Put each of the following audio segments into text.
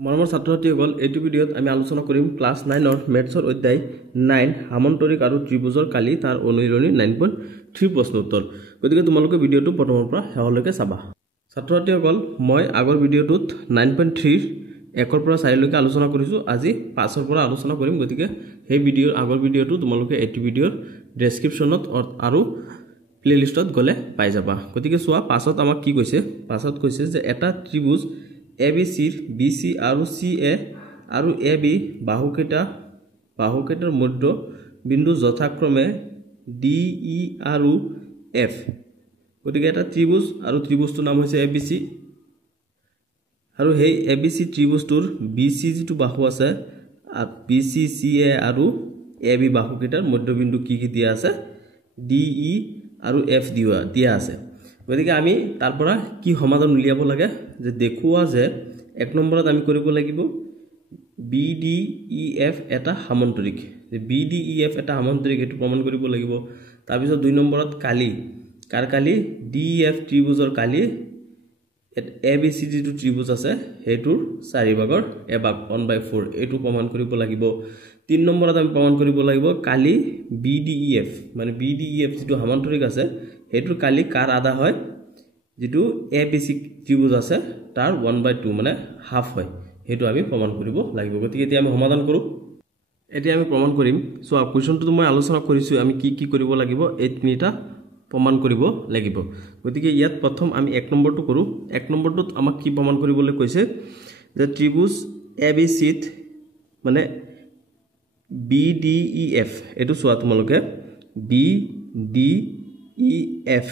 মৰমৰ ছাত্ৰ-ছাত্ৰীসকল এইটো ভিডিঅ'ত আমি আলোচনা কৰিম ক্লাছ 9ৰ মেথছৰ অধ্যায় 9 সামন্তৰিক আৰু ত্ৰিভুজৰ কালি তাৰ অনুৰণী 9.3 প্ৰশ্ন উত্তৰ। গতিকে তোমালোকে ভিডিঅ'টো প্ৰথমৰ পৰা শেষলৈকে চাবা। ছাত্ৰ-ছাত্ৰীসকল মই আগৰ ভিডিঅ'টোত 9.3 1ৰ পৰা 4 লৈকে আলোচনা কৰিছো। আজি 5ৰ পৰা আলোচনা কৰিম। গতিকে সেই ভিডিঅ'ৰ আগৰ ভিডিঅ'টো তোমালোকে এইটো ভিডিঅ'ৰ ডেসক্ৰিপচনত আৰু প্লেলিষ্টত গলে পাই যাবা। গতিকে চোৱা 5ত আমাক কি কৈছে? 5ত কৈছে যে এটা ত্ৰিভুজ ABC BC আৰু CA আৰু AB বাহুকেইটাৰ মধ্য বিন্দু যথাক্ৰমে DE আৰু F। গতিকে এটা ত্ৰিভুজ আৰু ত্ৰিভুজটোৰ নাম হৈছে ABC আৰু সেই ABC ত্ৰিভুজটোৰ BC যেটো বাহু আছে BC CA আৰু AB বাহুকেইটাৰ মধ্যবিন্দু কি দিয়া আছে? DE আৰু F দিয়া আছে। গতিকে আমি তাৰ পৰা কি সমাধান উলিয়াব লাগে যে দেখুৱা যে 1 নম্বৰত আমি কৰিব লাগিব BDEF এটা সামন্তৰিক। যে BDEF এটা সামন্তৰিক এটো প্ৰমাণ কৰিব লাগিব। তাৰ পিছত 2 নম্বৰত কালি DEF ত্ৰিভুজৰ কালি ABC যেটো ত্ৰিভুজ আছে হেতুৰ 4 ভাগৰ এভাগ 1/4 এটো প্ৰমাণ কৰিব লাগিব। 3 নম্বৰত আমি প্ৰমাণ কৰিব লাগিব কালি BDEF মানে BDEF যেটো সামন্তৰিক আছে হেতুৰ কালি কাৰ আধা হয় যেটো ABC ত্ৰিভুজ আছে তাৰ 1/2 মানে হাফ হয় হেতু আমি প্ৰমাণ কৰিব লাগিব। গতিকে এতিয়া আমি সমাধান কৰো। এতিয়া আমি প্ৰমাণ কৰিম। সো কোৱেশ্চনটো মই আলোচনা কৰিছো আমি কি কৰিব লাগিব এই তিনিটা প্ৰমাণ কৰিব লাগিব। গতিকে ইয়াত প্ৰথম আমি 1 নম্বৰটো কৰো। 1 নম্বৰটোত আমাক কি প্ৰমাণ কৰিবলৈ কৈছে যে ত্ৰিভুজ ABC মানে BDEF এটো চোৱা তোমালোকে BDEF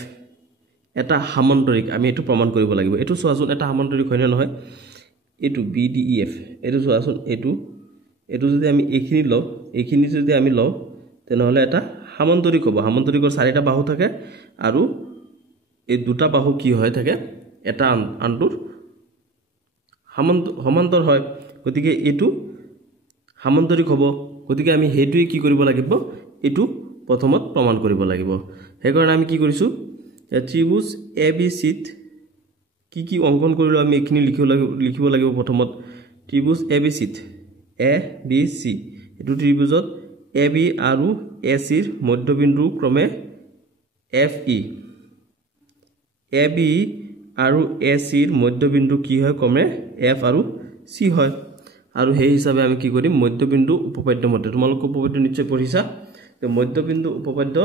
এটা সামন্তৰিক আমি এটো প্ৰমাণ কৰিব লাগিব। এটো চোৱাচোন এটা সামন্তৰিক হয় নে নহয়? এটো BDEF এটো চোৱাচোন এটো যদি আমি এইখিনি যদি আমি লও তেনেহলে এটা সামন্তৰিক হ'ব। সামন্তৰিকৰ 4টা বাহু থাকে আৰু এই দুটা বাহু কি হয় থাকে এটা আনটোৰ সমান্তৰ হয়। গতিকে এটো সামন্তৰিক হ'ব। গতিকে আমি হেতুই কি কৰিব লাগিব এটো প্ৰথমত প্ৰমাণ কৰিব লাগিব। হেকাৰণে আমি কি কৰিছো ত্ৰিভুজ ABC ত কি অঙ্কন কৰিলো আমি এখিনি লিখিব লাগিব। প্ৰথমত ত্ৰিভুজ ABC ত ABC এটো ত্ৰিভুজত AB আৰু AC ৰ মধ্যবিন্দু ক্ৰমে FE AB আৰু AC ৰ মধ্যবিন্দু কি হয় ক্ৰমে F আৰু C হয়। আৰু সেই হিচাপে আমি কি কৰিম মধ্যবিন্দু উপপাদ্য মতে তোমালোক উপপাদ্য নিশ্চয় পঢ়িছা। তে মধ্যবিন্দু উপপাদ্য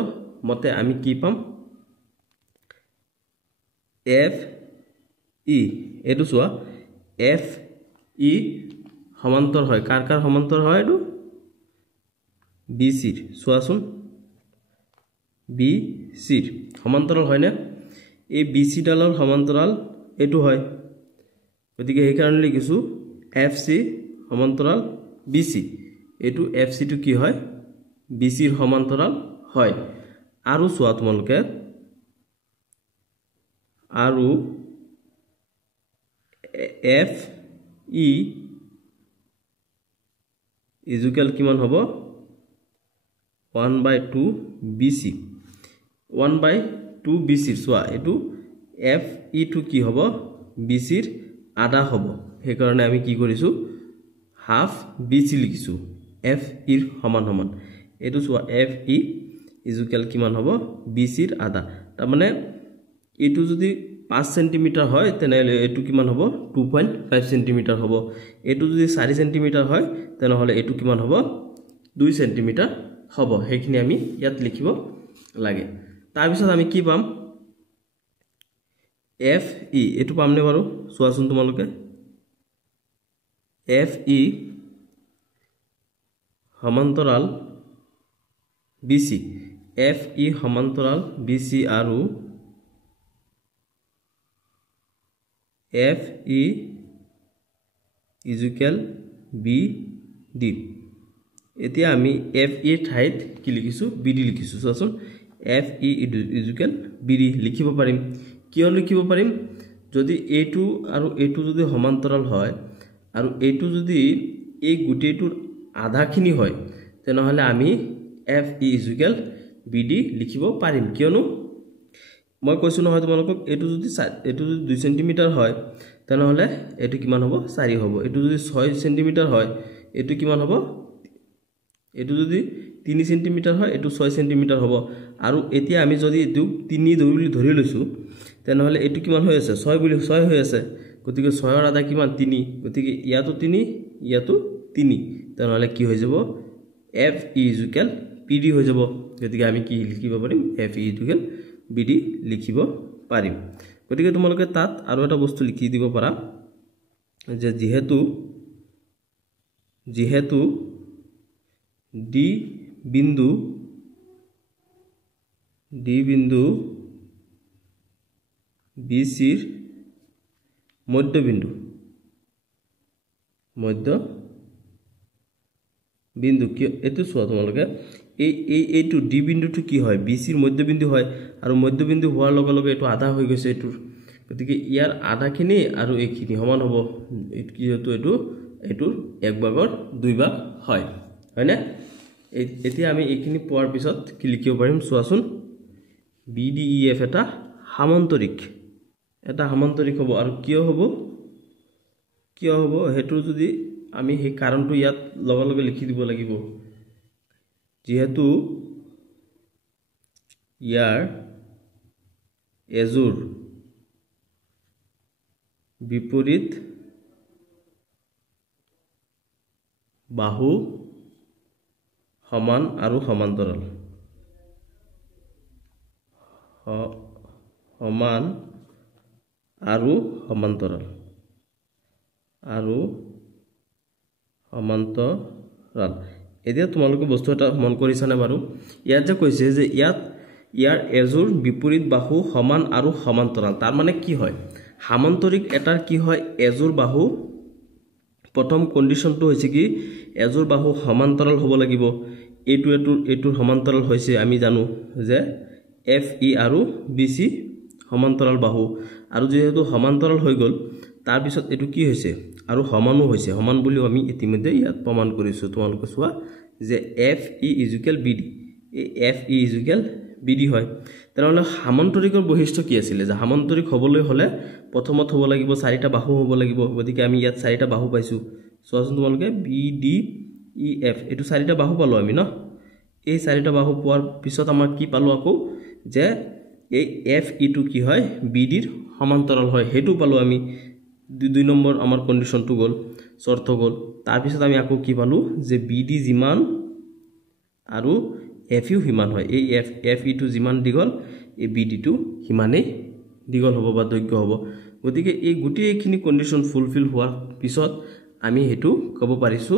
মতে আমি কি পাম FE এটো চোৱা FE সমান্তৰ হয় কাৰ সমান্তৰ হয় এটো BC ৰ। চোৱাচোন BC ৰ সমান্তৰাল হয় না এই BC ডালৰ সমান্তৰাল এটো হয়। গতিকে এই কাৰণে লিখিছো FC সমান্তৰাল BC এটো FC টো কি হয় BC ৰ সমান্তৰাল হয়। আৰু চোৱা তোমালোকে আৰু FE ইজুকেল কিমান হ'ব 1/2 BC 1/2 BC চোৱা এটো FE টো কি হ'ব BC ৰ আধা হ'ব। সেই কাৰণে আমি কি কৰিছো হাফ BC লিখিছো FE ৰ সমান এটো চোৱা FE ইজুকেল কিমান হ'ব BC ৰ আধা। তাৰ মানে এটো যদি 5 সেন্টিমিটাৰ হয় তেনেহলে এটো কিমান হ'ব 2.5 সেন্টিমিটাৰ হ'ব। এটো যদি 4 সেন্টিমিটাৰ হয় তেনেহলে এটো কিমান হ'ব 2 সেন্টিমিটাৰ হ'ব। হেখিনি আমি ইয়াত লিখিব লাগে। তাৰ পিছত আমি কি পাম FE এটো পামনে বাৰু চোৱাচোন তোমালোকে FE সমান্তৰাল BC FE সমান্তৰাল BC আৰু FE ইজুকেল BD। এতিয়া আমি FE ঠাইত কি লিখিছো BD লিখিছো। চোৱাচোন FE ইজুকেল BD লিখিব পাৰিম। কিয় লিখিব পাৰিম যদি এটো আৰু এটো যদি সমান্তৰাল হয় আৰু এটো যদি এই গুটেটোৰ আধাখিনি হয় তেনেহলে আমি FE ইজুকেল BD লিখিব পাৰিম। কিয়নো মই কৈছো নহয় তোমালোকক এটো যদি 2 সেন্টিমিটাৰ হয় তেনেহলে এটো কিমান হ'ব 4 হ'ব এটো যদি 6 সেন্টিমিটাৰ হয় এটো কিমান হ'ব এটো যদি 3 সেন্টিমিটাৰ হয় এটো 6 সেন্টিমিটাৰ হ'ব আৰু এতিয়া আমি যদি এটো 3 ধৰি লৈছো তেনেহলে এটো কিমান হৈ আছে 6 বুলি 6 হৈ আছে গতিকে 6 ৰ আধা কিমান 3 গতিকে ইয়াতো 3 ইয়াতো 3 তেনেহলে কি হৈ যাব FE = PD হৈ যাব গতিকে আমি কি লিখিব পাৰিম FE = BD লিখিব পাৰিম গতিকে তোমালোকে তাত আৰু এটা বস্তু লিখি দিব পাৰা যে যেহেতু D বিন্দু BC ৰ মধ্যবিন্দু কি এটো চোৱা তোমালোকে এইটো D বিন্দুটো কি হয় BC ৰ মধ্যবিন্দু হয় আৰু মধ্যবিন্দু হোৱাৰ লগে লগে এটো আধা হৈ গৈছে এটো গতিকে ইয়াৰ আধাখিনি আৰু এইখিনি সমান হ'ব কিহেতু এটোৰ 1/2 হয় হয়নে এতিয়া আমি এইখিনি পোৱাৰ পিছত কি লিখিব পাৰিম চোৱাচোন BDEF এটা সামান্তৰিক হ'ব আৰু কিয় হ'ব হেতু যদি আমি হে কাৰণটো ইয়াত লগে লিখি দিব লাগিব যেহেতু ইয়াৰ এজুৰ বিপৰীত বাহু সমান আৰু সমান্তৰাল এতিয়া তোমালোকে বস্তু এটা মন কৰিছানে বাৰু ইয়াত যে কৈছে যে ইয়াৰ এজুৰ বিপৰীত বাহু সমান আৰু সমান্তৰাল তাৰ মানে কি হয় সামান্তৰিক এটাৰ কি হয় এজুৰ বাহু প্ৰথম কন্ডিশনটো হৈছে কি এজুৰ বাহু সমান্তৰাল হ'ব লাগিব এইটোৰ সমান্তৰাল হৈছে আমি জানো যে FE আৰু BC সমান্তৰাল বাহু আৰু যেহেতু সমান্তৰাল হৈ গল তাৰ পিছত এটো কি হৈছে আৰু সমানো হৈছে সমান বুলি আমি ইতিমধ্যে ইয়াত প্ৰমাণ কৰিছো তোমালোকে চোৱা যে FE = BD FE = BD হয় তেনেহলে সামান্তৰিকৰ বৈশিষ্ট্য কি আছিল যে সামান্তৰিক হ'বলৈ হলে প্ৰথমত হ'ব লাগিব 4টা বাহু হ'ব লাগিব গতিকে আমি ইয়াত 4টা বাহু পাইছো চোৱাচোন তোমালোকে BDEF এটো 4টা বাহু পালো আমি ন এই 4টা বাহু পোৱাৰ পিছত আমাৰ কি পালো আকৌ যে এই FE টো কি হয় BD ৰ সমান্তৰাল হয় হেতু পালো আমি 2 নম্বৰ আমাৰ কন্ডিশনটো গল শৰ্ত গল তাৰ পিছত আমি আকৌ কি পালো যে BD জিমান আৰু FE হিমান হয় এই FE টো জিমান দিগল এই BD টো হিমানে দিগল হ'ব বা দৈৰ্ঘ্য হ'ব গতিকে এই গুটিখিনি কন্ডিশন ফুলফিল হোৱাৰ পিছত আমি হেতু ক'ব পাৰিছো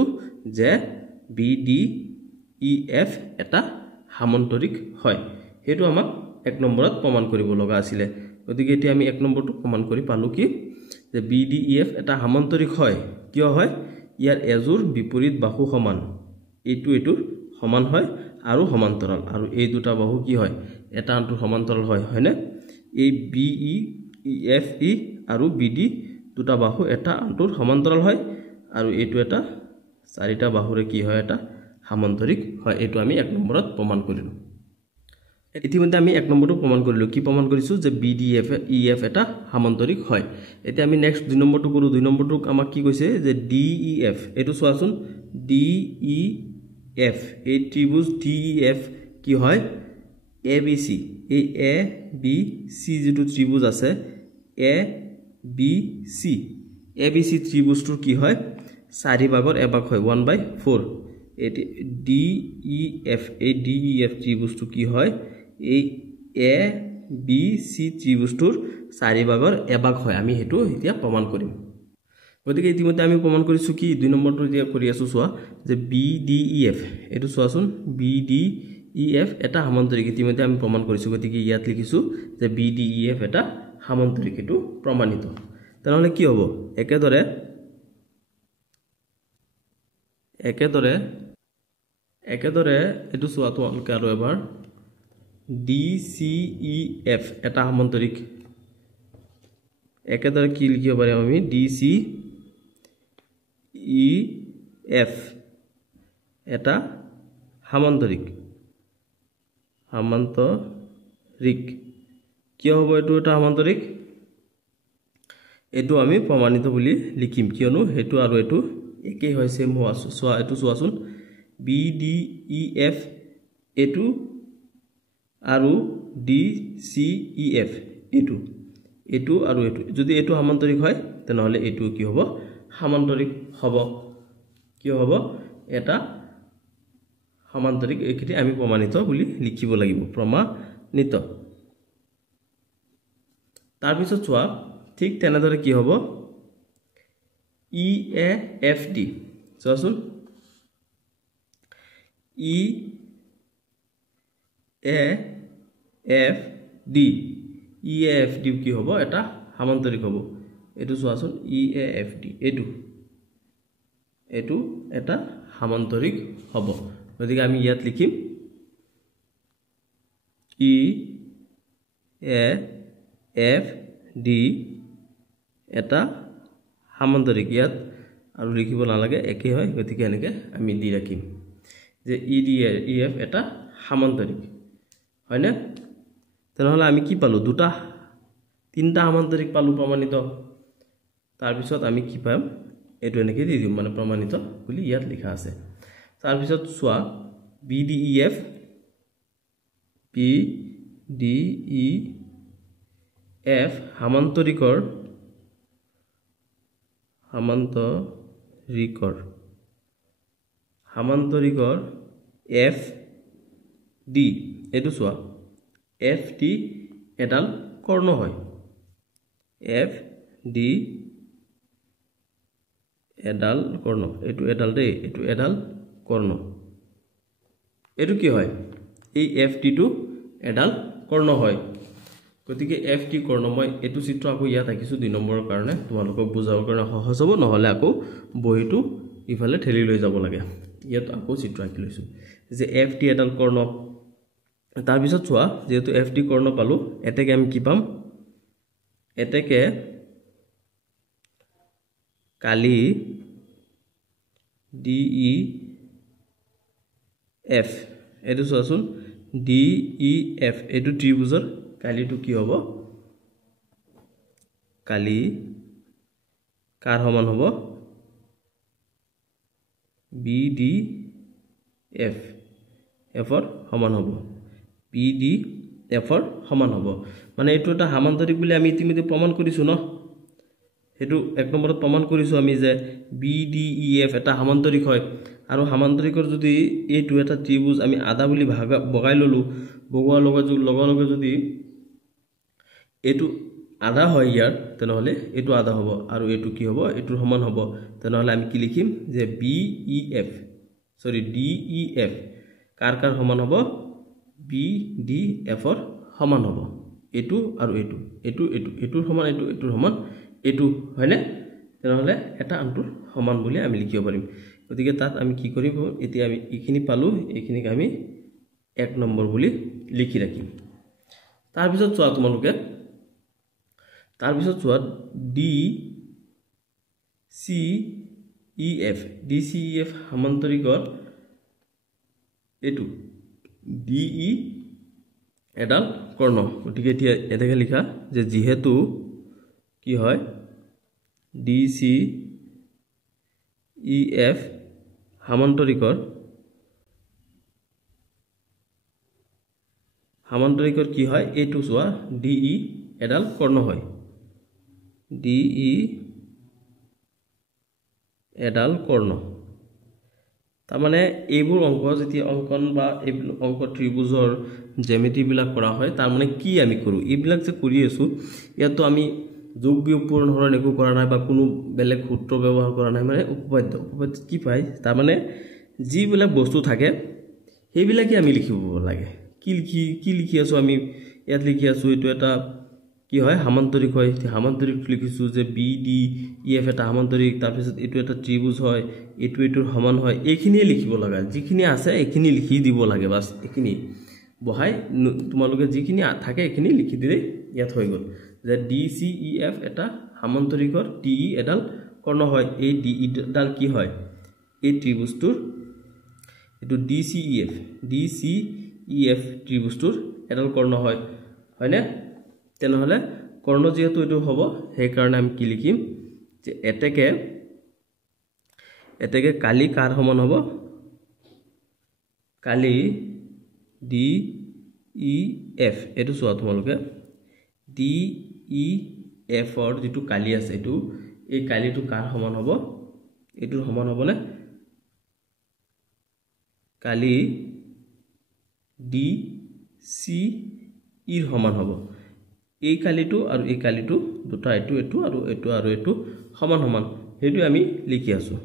যে BDEF এটা সামান্তৰিক হয় হেতু আমাক 1 নম্বৰত প্ৰমাণ কৰিব লগা আছিল গতিকে এতিয়া আমি 1 নম্বৰটো প্ৰমাণ কৰি পালো কি যে BDEF এটা সামান্তৰিক হয় কিয় হয় ইয়াৰ এজুৰ বিপৰীত বাহু সমান এইটোৰ সমান হয় আৰু সমান্তৰাল আৰু এই দুটা বাহু কি হয় এটা আনটোৰ সমান্তৰাল হয় হয়নে এই BEFE আৰু BD দুটা বাহু এটা আনটোৰ সমান্তৰাল হয় আৰু এইটো এটা 4টা বাহুৰে কি হয় এটা সামান্তৰিক হয় এইটো আমি 1 নম্বৰত প্ৰমাণ কৰিলো ইতিমধ্যে আমি 1 নম্বৰটো প্ৰমাণ কৰিলো কি প্ৰমাণ কৰিছো যে BDEF এটা সামান্তৰিক হয় এতিয়া আমি নেক্সট 2 নম্বৰটো কৰো 2 নম্বৰটোক আমাক কি কৈছে যে DEF এটো চোৱাচোন DEF এই ত্ৰিভুজ DEF কি হয় ABC এই ABC যেটো ত্ৰিভুজ আছে ABC ত্ৰিভুজটোৰ কি হয় 4 ভাগৰ এভাগ হয় 1/4 এটি DEF এই DEF ত্ৰিভুজটো কি হয় এই ABC ত্ৰিভুজটোৰ 4 ভাগৰ এভাগ হয় আমি হেতু এতিয়া প্ৰমাণ কৰিম গতিকে ইতিমধ্যে আমি প্ৰমাণ কৰিছো কি 2 নম্বৰটো দিয়া কৰি আছো চোৱা যে BDEF এটো চোৱাচোন BDEF এটা সামান্তৰিক ইতিমধ্যে আমি প্ৰমাণ কৰিছো গতিকে ইয়াত লিখিছো যে BDEF এটা সামান্তৰিক এটো প্ৰমাণিত তেনেহলে কি হ'ব একেদৰে এটো চোৱা তোমালোকে আৰু এবাৰ DCEF এটা সামান্তৰিক একেদৰে কি লিখিব পাৰিম আমি DCEF এটা সামান্তৰিক কিয় হ'ব এটো এটা সামান্তৰিক এটো আমি প্ৰমাণিত বুলি লিখিম কিয়নো হেতু আৰু এটো একেই হয় সেম হোৱা সোৱা এটো সোৱাচোন BDEF এটো আৰু DCEF এটো এটো আৰু এটো যদি এটো সামান্তৰিক হয় তেনহলে এটো কি হ'ব সামান্তৰিক হ'ব কি হ'ব এটা সামান্তৰিক একিটি আমি প্ৰমাণিত বুলি লিখিব লাগিব প্ৰমাণিত তাৰ পিছত চোৱা ঠিক তেনেদৰে কি হ'ব EAFD চোৱাচোন EAFD কি হ'ব এটা সামান্তৰিক হ'ব এটো চোৱাচোন EAFD এটো এটা সামান্তৰিক হ'ব গতিকে আমি ইয়াত লিখিম EAFD এটা সামান্তৰিক ইয়াত আৰু লিখিব নালাগে একে হয় গতিকে এনেকে আমি দি ৰাখিম যে EDF এটা সামান্তৰিক হয় না তেনহলে আমি কি পালো দুটা তিনটা সামান্তৰিক পালো প্ৰমাণিত তাৰ পিছত আমি কি পাম এটো এনেকে দি দিম মানে প্ৰমাণিত বুলি ইয়াত লিখা আছে তাৰ পিছত চোৱা BDEF সামান্তৰিকৰ FD এটো চোৱা FD এডাল কৰ্ণ হয় FD এডাল কৰ্ণ এটো এডাল দেই এটো এডাল কৰ্ণ এটো কি হয় এই FD টো এডাল কৰ্ণ হয় গতিকে FD কৰ্ণ মই এটো চিত্ৰ আকৌ ইয়াত ৰাখিছো 2 নম্বৰৰ কাৰণে তোমালোকক বুজাবৰ কাৰণে সহজ হ'ব নহলে আকৌ বহিটো ইফালে ঠেলি লৈ যাব লাগে ইয়াত আকৌ চিত্ৰ আঁকি লৈছো যে FD এডাল কৰ্ণ তাৰ পিছত চোৱা যেহেতু FD কৰ্ণ পালো এতেকে আমি কি পাম এতেকে কালি DEF এটো চোৱাচোন DEF এটো ত্ৰিভুজৰ কালিটো কি হ'ব কালি কাৰ সমান হ'ব BDF এফৰ সমান হ'ব BDF ৰ সমান হ'ব মানে এটো এটা সামান্তৰিক বুলি আমি ইতিমধ্যে প্ৰমাণ কৰিছো ন হেতু এক নম্বৰত প্ৰমাণ কৰিছো আমি যে BDEF এটা সামান্তৰিক হয় আৰু সামান্তৰিকৰ যদি এটো এটা ত্ৰিভুজ আমি আধা বুলি বগাই ললো বগোৱাৰ লগে যদি এটো আধা হয় ইয়াৰ তেনহলে এটো আধা হ'ব আৰু এটো কি হ'ব এটোৰ সমান হ'ব তেনহলে আমি কি লিখিম যে DEF কাৰ সমান হ'ব BDF ৰ সমান হ'ব এটো আৰু এটোৰ সমান এটোৰ সমান এটো হয়নে তেনহলে এটা আনটোৰ সমান বুলি আমি লিখিব পাৰিম গতিকে তাত আমি কি কৰিম এতিয়া আমি ইখিনি পালো এখিনিক আমি 1 নম্বৰ বুলি লিখি ৰাখিম তাৰ পিছত চোৱা তোমালোকে DCEF সামান্তৰিকৰ এটো DE এডাল কৰ্ণ গতিকে এতিয়া এটাকে লিখা যে যেহেতু কি হয় DCEF সামান্তৰিকৰ কি হয় এটো চোৱা DE এডাল কৰ্ণ হয় DE এডাল কৰ্ণ তাৰ মানে এইবোৰ অংক যেতিয়া অঙ্কন বা এইবোৰ অঙ্ক ত্ৰিভুজৰ জ্যামিতি বিলাক কৰা হয় তাৰ মানে কি আমি কৰো এইবিলাক যে কৰি আছো ইয়াতো আমি যোগ বিয়োগ পূৰণ হৰণ একো কৰা নাই বা কোনো বেলেগ সূত্ৰ ব্যৱহাৰ কৰা নাই মানে উপপাদ্য কি পাই তাৰ মানে যি বিলাক বস্তু থাকে সেইবিলাকে আমি লিখিব লাগে কি লিখি আছো আমি ইয়াত লিখি আছো এটো এটা কি হয় সামান্তৰিক হয় সামান্তৰিক লিখিছো যে BDEF এটা সামান্তৰিক তাৰ পিছত এটো এটা ত্ৰিভুজ হয় এটোৰ সমান হয় এইখিনিয়ে লিখিব লাগা যিখিনি আছে এইখিনি লিখি দিব লাগে বাস এইখিনি বহাই তোমালোকে যিখিনি থাকে এইখিনি লিখি দিলে ইয়াত হৈ গল যে DCEF এটা সামান্তৰিকৰ DE এডাল কৰ্ণ হয় এই DE ডাল কি হয় এই ত্ৰিভুজটোৰ এটো DCEF ত্ৰিভুজটোৰ এডাল কৰ্ণ হয় হয়নে তেনেহলে কৰ্ণ যেহেতু এটো হ'ব সেই কাৰণে আমি কি লিখিম যে এতেকে কালি কাৰ সমান হ'ব কালি ডি ই এফ এটো চোৱা তোমালোকে ডি ই এফ অৰ যেটো কালি আছে এটো এই কালিটো কাৰ সমান হ'ব এটোৰ সমান হ'বনে কালি ডি সি ইৰ সমান হ'ব এই কালিটো আৰু এই কালিটো দুটা এটো আৰু এটো সমান হেতু আমি লিখি আছো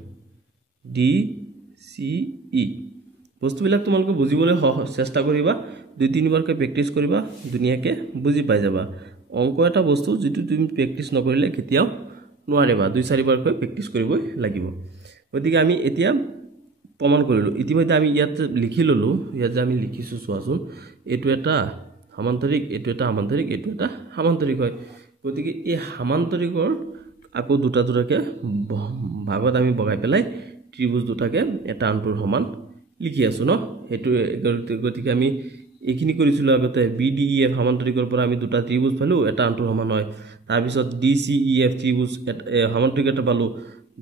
ডি সি ই বস্তুবিলাক তোমালোকে বুজিবলৈ চেষ্টা কৰিবা দুই তিনিবাৰকৈ প্ৰেক্টিস কৰিবা দুনিয়াকে বুজি পাই যাবা অংক এটা বস্তু যেটো তুমি প্ৰেক্টিস নকৰিলে কেতিয়াও নোৱাৰিবা দুই চাৰিবাৰকৈ প্ৰেক্টিস কৰিবই লাগিব গতিকে আমি এতিয়া প্ৰমাণ কৰিলো ইতিমধ্যে আমি ইয়াত লিখি ললো ইয়াত যে আমি লিখিছো চোৱাচোন এটো এটা সমান্তৰিক এটো এটা সমান্তৰিক এটো এটা সমান্তৰিক হয় গতিকে এই সমান্তৰিকৰ আকৌ দুটাকে ভাগত আমি বগাই পেলাই ত্ৰিভুজ দুটাকে এটা আনটোৰ সমান লিখি আছো ন হেতু গতিকে আমি এইখিনি কৰিছিলো আগতে BDEF সমান্তৰিকৰ পৰা আমি দুটা ত্ৰিভুজ পালো এটা আনটোৰ সমান হয় তাৰ পিছত DCEF ত্ৰিভুজ সমান্তৰিক এটা পালো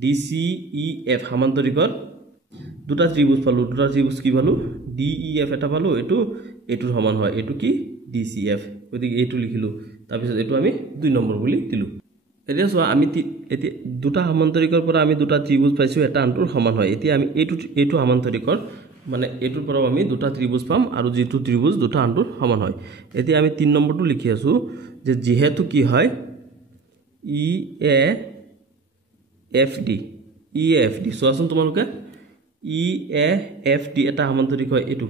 DCEF সমান্তৰিকৰ দুটা ত্ৰিভুজ পালো দুটা ত্ৰিভুজ কি পালো DEF এটা পালো এটোৰ সমান হয় এটো কি DCF গতিকে এটো লিখিলো তাৰ পিছত এটো আমি 2 নম্বৰ বুলি দিলু এতিয়া চোৱা আমি এতিয়া দুটা সমান্তৰিকৰ পৰা আমি দুটা ত্ৰিভুজ পাইছো এটা আনটোৰ সমান হয় এতিয়া আমি এটো সমান্তৰিকৰ মানে এটোৰ পৰা আমি দুটা ত্ৰিভুজ পাম আৰু যেটো ত্ৰিভুজ দুটা আনটোৰ সমান হয় এতিয়া আমি 3 নম্বৰটো লিখি আছো যে যেহেতু কি হয় EAFD চোৱাচোন তোমালোকে EAFD এটা সমান্তৰিক হয় এটো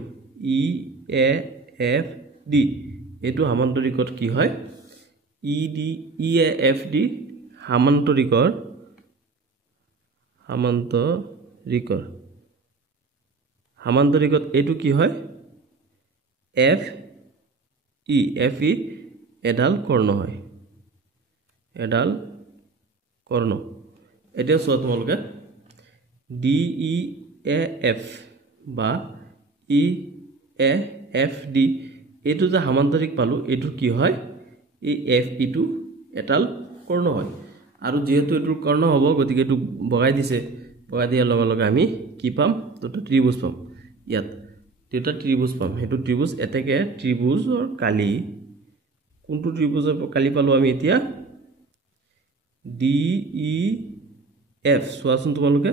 EAFD এটো সমান্তৰিকত কি হয় EAFD সমান্তৰিকৰ এটো কি হয় FE এডাল কৰ্ণ হয় এডাল কৰ্ণ এতিয়া চোৱা তোমালোকে DEAF বা EAFD এটো যে সমান্তৰিক পালো এটো কি হয় এই FE টো এডাল কৰ্ণ হয় আৰু যেহেতু এটোৰ কৰ্ণ হ'ব গতিকে এটো বগাই দিছে বগাই দিয়াৰ লগে আমি কি পাম দুটা ত্ৰিভুজ পাম ইয়াত দুটা ত্ৰিভুজ পাম হেতু ত্ৰিভুজ এতেকে ত্ৰিভুজৰ কালি কোনটো ত্ৰিভুজৰ কালি পালো আমি এতিয়া DEF চোৱাচোন তোমালোকে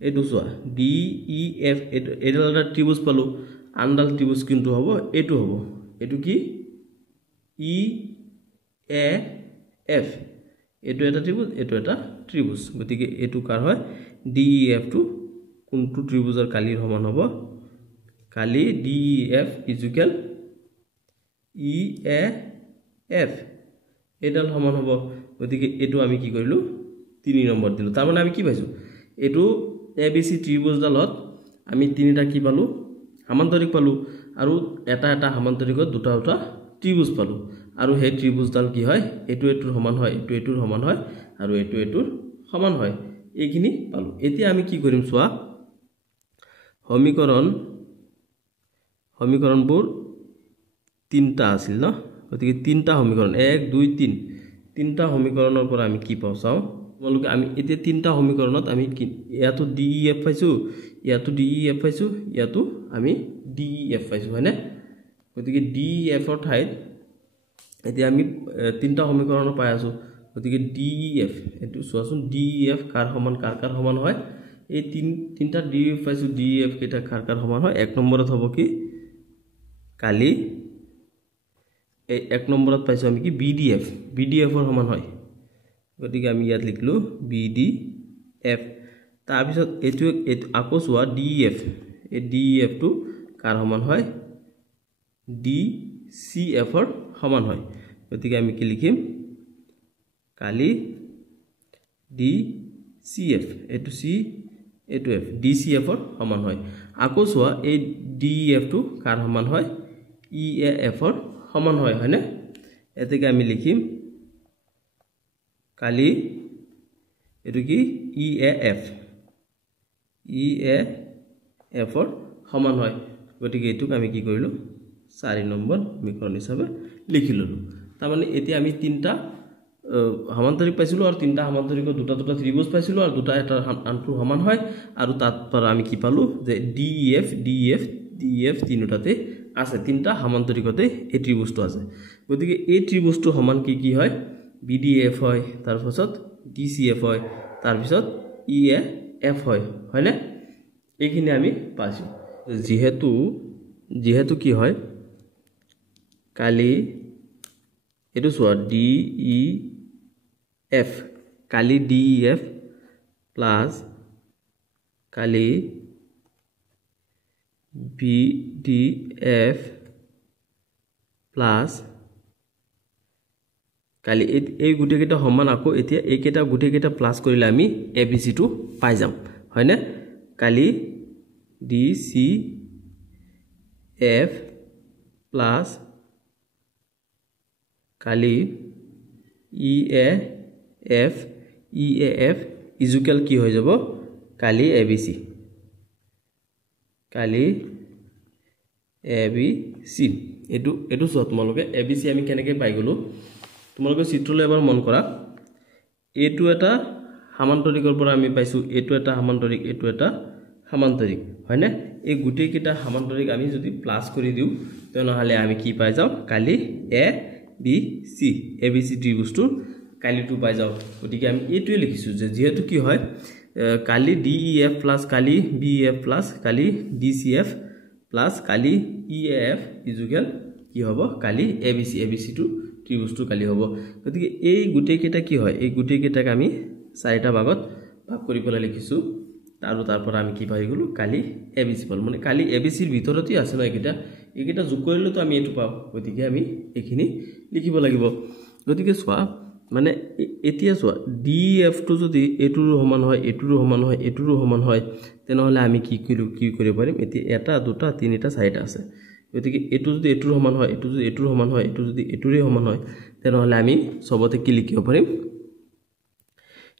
এটো চোৱা DEF এডাল ত্ৰিভুজ পালো আনডাল ত্ৰিভুজ কিন্তু হ'ব এটো কি EAF এটো এটা ত্ৰিভুজ গতিকে এটো কাৰ হয় DEF টো কোনটো ত্ৰিভুজৰ কালিৰ সমান হ'ব কালি DEF ইকুৱেল EAF এডাল সমান হ'ব গতিকে এটো আমি কি কৰিলো 3 নম্বৰ দিলো তাৰ মানে আমি কি পাইছো এটো ABC ত্ৰিভুজডালত আমি তিনিটা কি পালো সমান্তৰিক পালো আৰু এটা সমান্তৰিকত দুটা ত্ৰিভুজ পালো আৰু সেই ত্ৰিভুজডাল কি হয় এটোৰ সমান হয় এটোৰ সমান হয় আৰু এটোৰ সমান হয় এইখিনি পালো এতিয়া আমি কি কৰিম চোৱা সমীকৰণবোৰ তিনটা আছিল ন গতিকে তিনটা সমীকৰণ 1 2 3 তিনটা সমীকৰণৰ পৰা আমি কি পাও চাও তোমালোকে আমি এতিয়া তিনটা সমীকৰণত আমি ইয়াতো DEF পাইছো ইয়াতো DEF পাইছো ইয়াতো আমি DEF পাইছো হয়নে গতিকে DEF ৰ ঠাইত এতিয়া আমি তিনটা সমীকৰণ পাই আছো গতিকে DEF এটো চোৱাচোন DEF কাৰ সমান হয় এই তিনটা DEF পাইছো DEF কেটা কাৰ সমান হয় এক নম্বৰত হ'ব কি কালি এই এক নম্বৰত পাইছো আমি কি BDF ৰ সমান হয় গতিকে আমি ইয়াত লিখলো BDF তাৰ পিছত এটো আকৌ চোৱা DEF এই DEF টো কাৰ সমান হয় DCF ৰ সমান হয় গতিকে আমি কি লিখিম কালি DCF এটো C এটো F DCF ৰ সমান হয় আকৌ চোৱা এই DEF টো কাৰ সমান হয় EAF ৰ সমান হয় হয়নে এতেকে আমি লিখিম কালি এটো কি EAF ৰ সমান হয় গতিকে এটোক আমি কি কৰিলো 4 নম্বৰ সমীকৰণ হিচাপে লিখি ললো তাৰ মানে এতিয়া আমি তিনটা সমান্তৰিক পাইছিলো আৰু তিনটা সমান্তৰিক দুটা দুটা ত্ৰিভুজ পাইছিলো আৰু দুটা এটা আনটো সমান হয় আৰু তাত পৰা আমি কি পালো যে DEF তিনটাতে আছে তিনটা সমান্তৰিকতে এই ত্ৰিভুজটো আছে গতিকে এই ত্ৰিভুজটো সমান কি হয় BDF হয় তাৰ পাছত DCF হয় তাৰ পিছত EAF হয় হয়নে এইখিনি আমি পাইছো যেহেতু কি হয় কালি এটো সোয়া DEF কালি DEF প্লাস কালি BDF প্লাস কালি এই গুটেকেটা সমান আকৌ এতিয়া এইকেটা গুটেকেটা প্লাস কৰিলে আমি ABC টো পাই যাম হয়নে কালি DCF প্লাস কালি EAF ইজুকেল কি হৈ যাব কালি ABC কালি ABC এটো সহ তোমালোকে ABC আমি কেনেকৈ পাই গলো তোমালোকে চিত্ৰলৈ এবাৰ মন কৰা এটো এটা সমান্তৰিকৰ পৰা আমি পাইছো এটো এটা সমান্তৰিক এটো এটা সমান্তৰিক হয়নে এই গুটেই কিটা সমান্তৰিক আমি যদি প্লাস কৰি দিও তেনেহলে আমি কি পাই যাও কালি ABC ত্ৰিভুজটো কালিটো পাই যাও গতিকে আমি এটোই লিখিছো যে যেহেতু কি হয় কালি DEF প্লাস কালি BEF প্লাস কালি DCF প্লাস কালি EAF ইজুকেল কি হ'ব কালি ABC টো ত্ৰিভুজটো কালি হ'ব গতিকে এই গুটেই কেটা কি হয় এই গুটেই কেটাক আমি চাৰিটা ভাগত ভাগ কৰি পেলাই লিখিছো আৰু তাৰ পৰা আমি কি পাই গলো কালি ABC পাল মানে কালি ABC ৰ ভিতৰতে আছে না এইকেটা যোগ কৰিলে তো আমি এটো পাম গতিকে আমি এইখিনি লিখিব লাগিব গতিকে সোয়া মানে এতিয়া সোয়া DEF টো যদি এটুৰ সমান হয় এটুৰ সমান হয় এটুৰ সমান হয় তেনেহলে আমি কি কৰিব পাৰিম এতিয়া এটা দুটা তিনিটা চাৰিটা আছে গতিকে এটু যদি এটুৰ সমান হয় এটু যদি এটুৰ সমান হয় এটু যদি এটুৰে সমান হয় তেনেহলে আমি সবতে কি লিখিব পাৰিম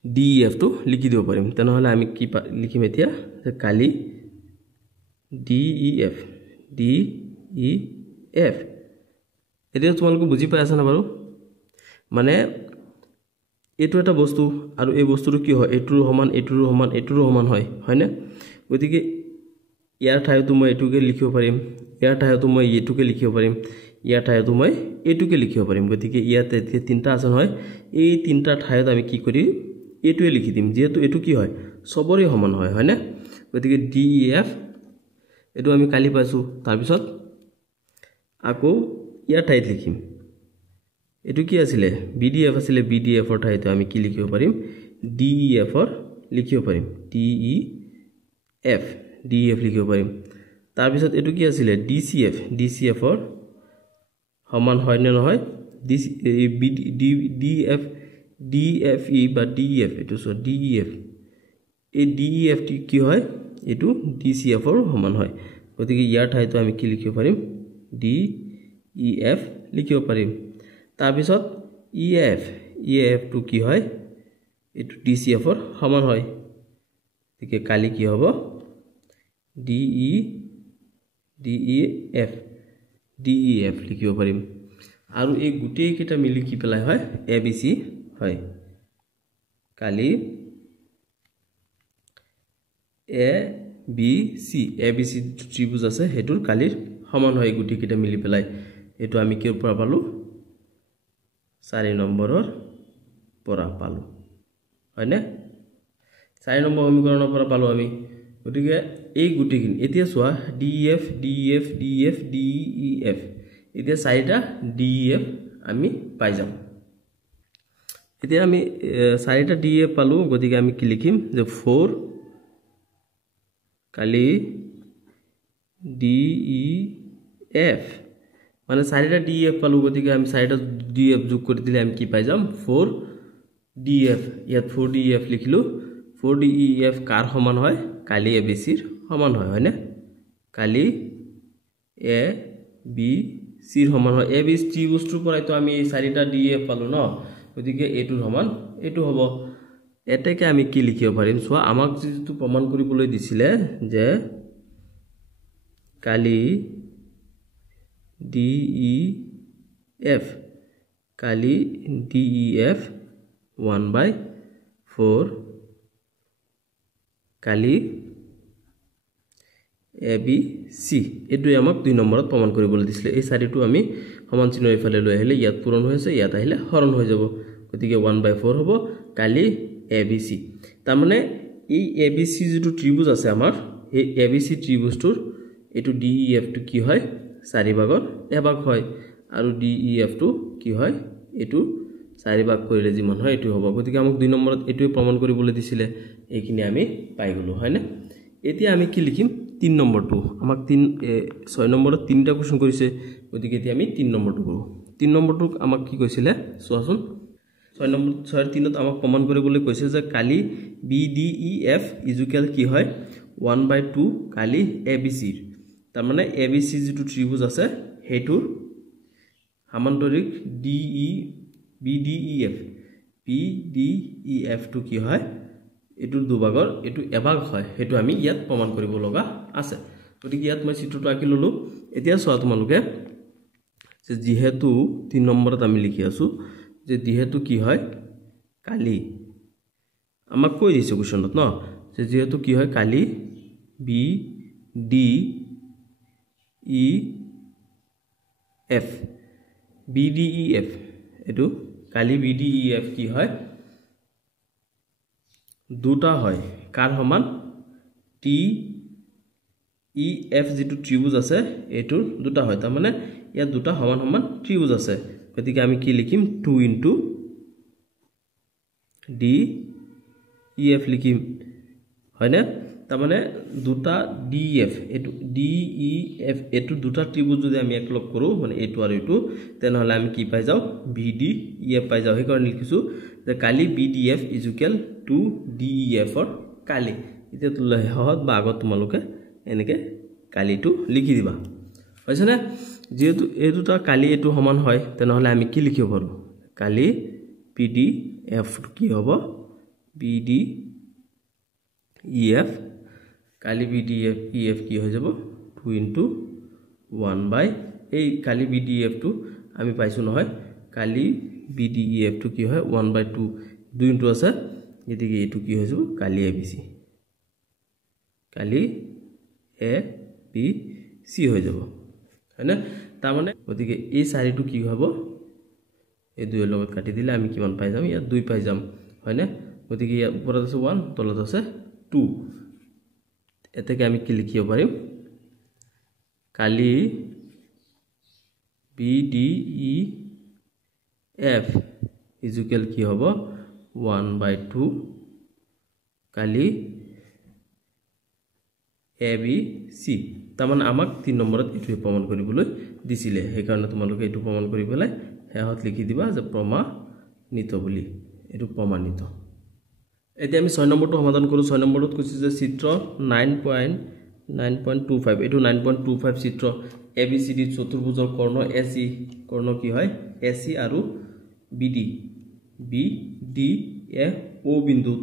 DEF টো লিখি দিব পাৰিম তেনেহলে আমি কি লিখিম এতিয়া যে কালি DEF এতিয়া তোমালোকে বুজি পাই আছা না বাৰু মানে এটো এটা বস্তু আৰু এই বস্তুটো কি হয় এটুৰ সমান এটুৰ সমান এটুৰ সমান হয় হয়নে গতিকে ইয়াৰ ঠাইতো মই এটুকে লিখিব পাৰিম ইয়াৰ ঠাইতো মই এটুকে লিখিব পাৰিম ইয়াৰ ঠাইতো মই এটুকে লিখিব পাৰিম গতিকে ইয়াতে তিনটা আছে নহয় এই তিনটা ঠাইত আমি কি কৰি এটুৱে লিখি দিম যেহেতু এটু কি হয় সবৰে সমান হয় হয়নে গতিকে DEF এটু আমি কালি পাইছো তাৰ পিছত আকৌ ইয়াৰ ঠাইত লিখিম এটু কি আছিল BDF আছিল BDF ৰ ঠাইতে আমি কি লিখিব পাৰিম DEF ৰ লিখিব পাৰিম DEF লিখিব পাৰিম তাৰ পিছত এটু কি আছিল DCF ৰ সমান হয় নে নহয় DFE বা DEF এটু সো DEF এই DEF টি কি হয় এটু DCF ৰ সমান হয় গতিকে ইয়াৰ ঠাইতে আমি কি লিখিব পাৰিম DEF লিখিব পাৰিম তাৰ পিছত EAF টো কি হয় এটু DCF ৰ সমান হয় গতিকে কালি কি হ'ব DEF লিখিব পাৰিম আৰু এই গুটেই কেটা মিলি কি পেলাই হয় ABC হয় কালি ABC ত্ৰিভুজ আছে হেতুৰ কালিৰ সমান হয় গুটেই কেটা মিলি পেলাই এটো আমি কিৰ পৰা পালো 4 নম্বৰৰ পৰা পালো হয়নে 4 নম্বৰ সমীকৰণৰ পৰা পালো আমি গতিকে এই গুটেকিন এতিয়া সোয়া DEF এতিয়া চাৰিটা DEF আমি পাই যাম এতিয়া আমি চাৰিটা DEF পালো গতিকে আমি কি লিখিম যে 4 কালি DEF মানে চাৰিটা DEF পালো গতিকে আমি চাৰিটা DEF যোগ কৰি দিলে আমি কি পাই যাম 4 DEF ইয়াত 4 DEF লিখিলো 4 DEF কাৰ সমান হয় কালি ABC ৰ সমান হয় হয়নে কালি ABC ৰ সমান হয় ABC ত্ৰিভুজটোৰ পৰা তো আমি চাৰিটা DEF পালো ন গতিকে এটোৰ সমান এটো হ'ব এটাকে আমি কি লিখিব পাৰিম সো আমাক যেটো প্ৰমাণ কৰিবলৈ দিছিলে যে কালি DEF কালি DEF 1/4 কালি ABC এটো আমাক 2 নম্বৰত প্ৰমাণ কৰিবলৈ দিছিলে এই চাৰিটো আমি সমান চিহ্ন ইফালে লৈ আহিলে ইয়াত পূৰণ হৈছে ইয়াত আহিলে হৰণ হৈ যাব গতিকে 1/4 হ'ব কালি ABC তাৰ মানে এই ABC যেটো ত্ৰিভুজ আছে আমাৰ এই ABC ত্ৰিভুজটোৰ এটো DEF টো কি হয় 4 ভাগৰ এভাগ হয় আৰু DEF টো কি হয় এটো 4 ভাগ কৰিলে যিমান হয় এটো হ'ব গতিকে আমাক 2 নম্বৰত এটোই প্ৰমাণ কৰিবলৈ দিছিলে এইখিনি আমি পাই গলো হয়নে এতিয়া আমি কি লিখিম 3 নম্বৰটো আমাক 6 নম্বৰত তিনটা কোৱেশ্চন কৰিছে গতিকে এতিয়া আমি 3 নম্বৰটো কৰো 3 নম্বৰটো আমাক কি কৈছিলে চোৱাচোন 6 নম্বৰ 6 3ত আমাক প্ৰমাণ কৰিবলৈ কৈছে যে কালি BDEF ইকুৱেল কি হয় 1/2 কালি ABC তাৰ মানে ABC যেটো ত্ৰিভুজ আছে হেতুৰ সমান্তৰিক BDEF টো কি হয় এটুৰ দুভাগৰ এটু এভাগ হয় হেতু আমি ইয়াত প্ৰমাণ কৰিব লগা আছে গতিকে ইয়াত মই চিত্ৰটো আঁকি ললো এতিয়া চোৱা তোমালোকে যে যেহেতু 3 নম্বৰত আমি লিখি আছো যে যেহেতু কি হয় কালি আমাক কৈ দিছে কোৱেশ্চনত ন যে যেহেতু কি হয় কালি BDEF এটু কালি BDEF কি হয় দুটা হয় কার সমান TEF যেটো ত্ৰিভুজ আছে এটুৰ দুটা হয় তাৰ মানে ইয়াত দুটা সমান সমান ত্ৰিভুজ আছে গতিকে আমি কি লিখিম 2 DEF লিখিম হয়নে তাৰ মানে দুটা DEF এটু দুটা ত্ৰিভুজ যদি আমি একলগ কৰো মানে এটু আৰু এটু তেনহলে আমি কি পাই যাও BDEF পাই যাও সেই কাৰণে লিখিছো যে কালি BDF ইকুৱেল টু DEF অৰ কালি এতিয়া তুললে হত বা আগত তোমালোকে এনেকে কালিটো লিখি দিবা হৈছে না যেহেতু এই দুটা কালি এটু সমান হয় তেনহলে আমি কি লিখিব পাৰো কালি PDF কি হ'ব BDEF কালি BDEF কি হৈ যাব 2 1 by এই কালি BDEF টো আমি পাইছো নহয় কালি BDEF টো কি হয় 1/2 2 আছে গতিকে এটু কি হৈ যাব কালি ABC কালি ABC হৈ যাব হয়নে তাৰ মানে গতিকে এই চাৰিটো কি হ'ব এই দুইৰ লগত কাটি দিলে আমি কিমান পাই যাম ইয়াত 2 পাই যাম হয়নে গতিকে ইয়াৰ ওপৰত আছে 1 তলত আছে 2 এতেকে আমি কি লিখিব পাৰিম কালি BDEF ইকুৱেল কি হ'ব 1/2 কালি ABC তাৰ মানে আমাক 3 নম্বৰত এটু প্ৰমাণ কৰিবলৈ দিছিলে সেই কাৰণে তোমালোকে এটু প্ৰমাণ কৰি পেলাই হেহত লিখি দিবা যে প্ৰমাণিত বুলি এটু প্ৰমাণিত এতিয়া আমি 6 নম্বৰটো সমাধান কৰো 6 নম্বৰত কৈছে যে চিত্ৰ 9.25 এটু 9.25 চিত্ৰ ABCD চতুৰ্ভুজৰ কৰ্ণ AC কৰ্ণ কি হয় AC আৰু BD O বিন্দুত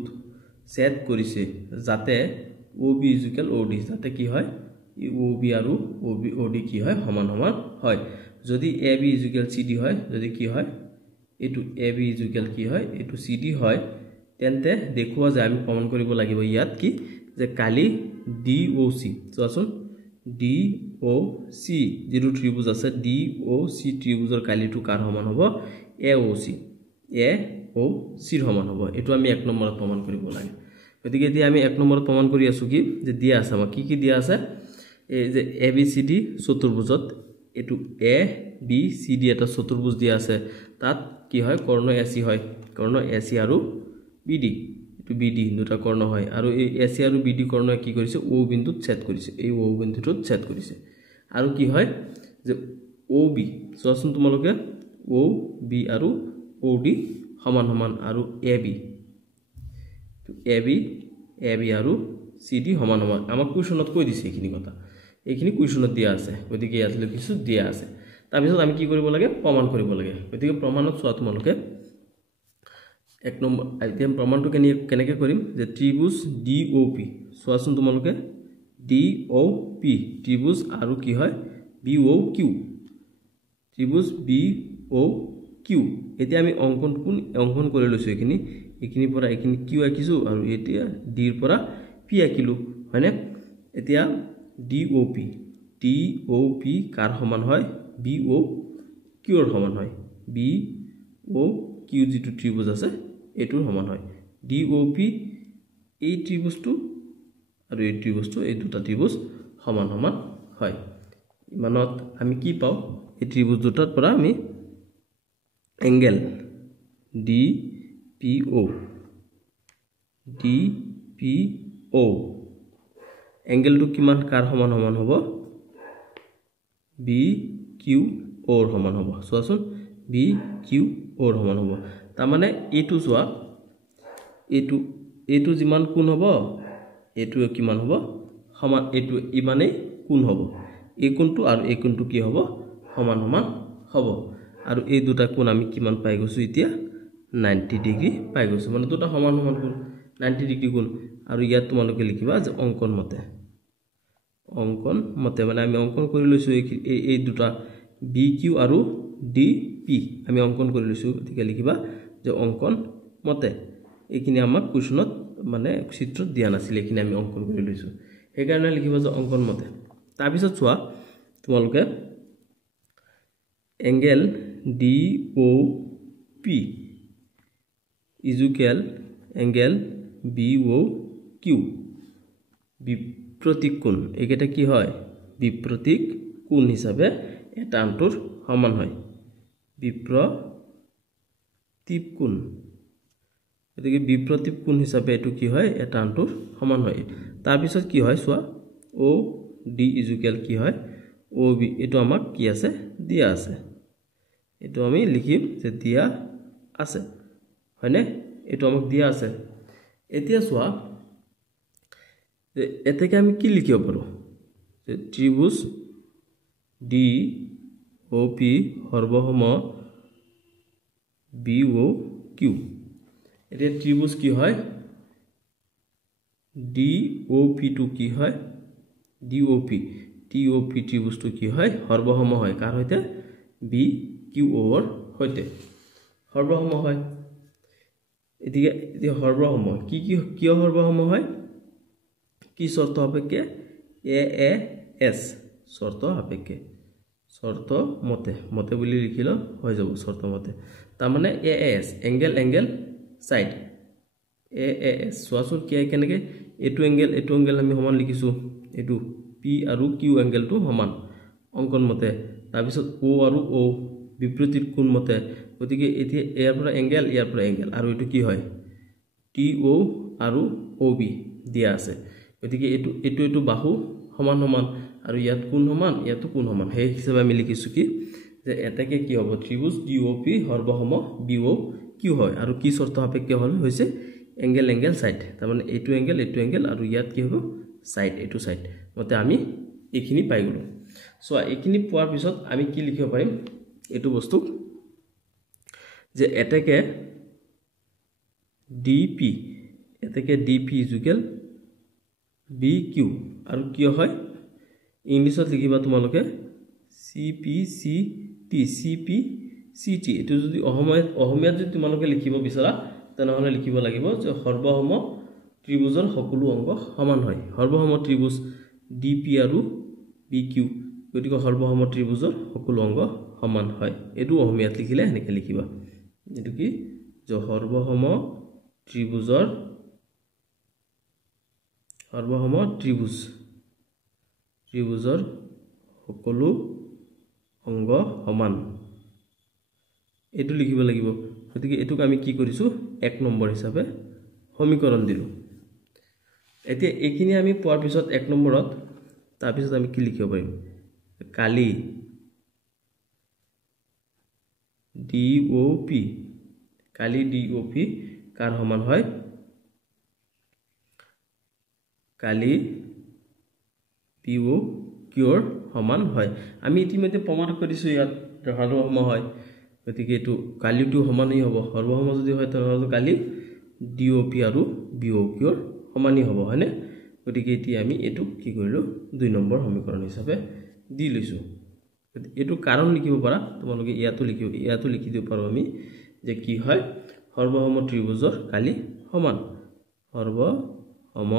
ছেদ কৰিছে যাতে OB ইকুৱেল OD যাতে কি হয় OB আৰু OD কি হয় সমান সমান হয় যদি AB ইকুৱেল CD হয় যদি কি হয় এটু AB ইকুৱেল কি হয় এটু CD হয় তেন্তে দেখুৱা যে আমি প্ৰমাণ কৰিব লাগিব ইয়াত কি যে কালি DOC চোৱাচোন DOC যেটো ত্ৰিভুজ আছে DOC ত্ৰিভুজৰ কালিটো কাৰ সমান হ'ব AOC ৰ সমান হ'ব এটু আমি 1 নম্বৰত প্ৰমাণ কৰিব লাগে গতিকে এতিয়া আমি 1 নম্বৰত প্ৰমাণ কৰি আছো কি যে দিয়া আছে আমাক কি দিয়া আছে এই যে ABCD চতুৰ্ভুজত এটু ABCD এটা চতুৰ্ভুজ দিয়া আছে তাত কি হয় কৰ্ণ AC হয় কৰ্ণ AC আৰু BD এটু BD দুটা কৰ্ণ হয় আৰু এই AC আৰু BD কৰ্ণ কি কৰিছে O বিন্দুত ছেদ কৰিছে এই O বিন্দুটোত ছেদ কৰিছে আৰু কি হয় যে OB চোৱাচোন তোমালোকে OB আৰু OD সমান সমান আৰু AB আৰু CD সমান সমান আমাক কোৱেশ্চনত কৈ দিছে এইখিনি কথা এইখিনি কোৱেশ্চনত দিয়া আছে গতিকে ইয়াত লিখিছো দিয়া আছে তাৰ পিছত আমি কি কৰিব লাগে প্ৰমাণ কৰিব লাগে গতিকে প্ৰমাণত চোৱা তোমালোকে 1 নম্বৰ আইটেম প্ৰমাণটো কেনেকৈ কৰিম যে ত্ৰিভুজ DOP চোৱাচোন তোমালোকে DOP ত্ৰিভুজ আৰু কি হয় BOQ ত্ৰিভুজ BOQ কিউ এতিয়া আমি অঙ্কন কৰি লৈছো এইখিনি পৰা এইখিনি কিউ আঁকিছো আৰু এতিয়া ডি ৰ পৰা পি আঁকিলো হয়নে এতিয়া ডিঅপি কাৰ সমান হয় বিও কিউৰ সমান হয় বিও কিউ যেটো ত্ৰিভুজ আছে এটোৰ সমান হয় ডিঅপি এই ত্ৰিভুজটো আৰু এই ত্ৰিভুজটো এই দুটা ত্ৰিভুজ সমান সমান হয় ইমানত আমি কি পাও এই ত্ৰিভুজ দুটাৰ পৰা আমি এঙ্গেল ডিপিও এঙ্গেলটো কিমান কাৰ সমান সমান হ'ব বি কিউ ওৰ সমান হ'ব চোৱাচোন বি কিউ ওৰ সমান হ'ব তাৰ মানে এইটো চোৱা এইটো যিমান কোণ হ'ব এইটো কিমান হ'ব সমান এইটো ইমানেই কোণ হ'ব এই কোণটো আৰু এই কোণটো কি হ'ব সমান সমান হ'ব আৰু এই দুটা কোণ আমি কিমান পাই গৈছো এতিয়া 90 ডিগ্ৰী পাই গৈছো মানে দুটা সমান সমান কোণ 90 ডিগ্ৰী কোণ আৰু ইয়াত তোমালোকে লিখিবা যে অঙ্কন মতে মানে আমি অঙ্কন কৰি লৈছো এই দুটা বি কিউ আৰু ডি পি আমি অঙ্কন কৰি লৈছো গতিকে লিখিবা যে অঙ্কন মতে এইখিনি আমাক কোৱেশ্যনত মানে চিত্ৰত দিয়া নাছিল এইখিনি আমি অঙ্কন কৰি লৈছো সেই কাৰণে লিখিবা যে অঙ্কন মতে তাৰ পিছত চোৱা তোমালোকে এঙ্গেল ডিঅপি ইকুয়াল এঙ্গেল বিও কিউ বিপ্ৰতীক কোণ এইকেইটা কি হয় বিপ্ৰতীক কোণ হিসাবে এটা আনটোৰ সমান হয় বিপ্ৰতীক কোণ গতিকে বিপ্ৰতীক কোণ হিসাবে এটো কি হয় এটা আনটোৰ সমান হয় তাৰ পিছত কি হয় চোৱা ও ডি ইকুয়াল কি হয় ও বি এটো আমাক কি আছে দিয়া আছে এটো আমি লিখিম যে দিয়া আছে হয়নে এটো আমাক দিয়া আছে এতিয়া চোৱা এতেকে আমি কি লিখিব পাৰো যে ত্ৰিভুজ D O P সৰ্বসম B O Q এতিয়া ত্ৰিভুজ কি হয় ডি ও পি টু কি হয় ডিওপি ত্ৰিভুজটো কি হয় সৰ্বসম হয় কাৰ হৈতে বি কিউ ওৰ হৈতে সৰ্বসম হয় এতিয়া সৰ্বসম কি সৰ্বসম হয় কি শৰ্ত সাপেক্ষে এ এস শৰ্ত সাপেক্ষে শৰ্ত মতে বুলি লিখিলো হৈ যাব শৰ্ত মতে তাৰ মানে A S angle side A S চোৱাচোন কি কেনেকে এটো এঙ্গেল আমি সমান লিখিছো এটো পি আৰু কিউ এঙ্গেলটো সমান অঙ্কন মতে তাৰ পিছত ও আৰু ও বিপৰীত কোণ মতে গতিকে এতিয়া ইয়াৰ পৰা এঙ্গেল আৰু এটো কি হয় টি ও আৰু ও বি দিয়া আছে গতিকে এটো বাহু সমান সমান আৰু ইয়াত কোণ সমান ইয়াতো কোণ সমান সেই হিচাপে আমি লিখিছো কি যে এটাকে কি হ'ব ত্ৰিভুজ ডিওপি সৰ্বসম বিও কিউ হয় আৰু কি শৰ্ত সাপেক্ষে হল হৈছে এঙ্গেল সাইড তাৰ মানে এটো এঙ্গেল আৰু ইয়াত কি হ'ব সাইড এটো সাইড মতে আমি এইখিনি পাই গলো সো এইখিনি পোৱাৰ পিছত আমি কি লিখিব পাৰিম এটো বস্তু যে এটাকে ডিপি ইকুয়াল বি কিউ আৰু কি হয় ইংলিছত লিখিবা তোমালোকে সিপি এটো যদি অসমীয়াত যদি তোমালোকে লিখিব বিচাৰা তেনেহলে লিখিব লাগিব যে সৰ্বসম ত্ৰিভুজৰ সকলো অংগ সমান হয় সৰ্বসম ত্ৰিভুজ ডিপি আৰু বি কিউ গতিকে সৰ্বসম ত্ৰিভুজৰ সকলো অংগ সমান হয় এটো অসমীয়াত লিখিলে এনেকে লিখিবা এটো কি যে সৰ্বসম ত্ৰিভুজৰ সকলো অংগ সমান এটো লিখিব লাগিব গতিকে এটোক আমি কি কৰিছো 1 নম্বৰ হিচাপে সমীকৰণ দিলো এতিয়া এইখিনি আমি পোৱাৰ পিছত 1 নম্বৰত তাৰ পিছত আমি কি লিখিব পাৰিম কালি ডিওপি কাৰ সমান হয় কালি পিও কিউৰ সমান হয় আমি ইতিমধ্যে প্ৰমাণ কৰিছো ইয়াত সৰ্বসম হয় গতিকে এটো কালিটো সমানই হ'ব সৰ্বসম যদি হয় তেনেহলে কালি ডিওপি আৰু বিও কিউৰ সমানই হ'ব হয়নে গতিকে এতিয়া আমি এটো কি কৰিলো 2 নম্বৰ সমীকৰণ হিচাপে দি লৈছো এটো কাৰণ লিখিব পাৰা তোমালোকে ইয়াতো লিখি দিব পাৰো আমি যে কি হয় সৰ্বসম ত্ৰিভুজৰ কালি সমান সৰ্বসম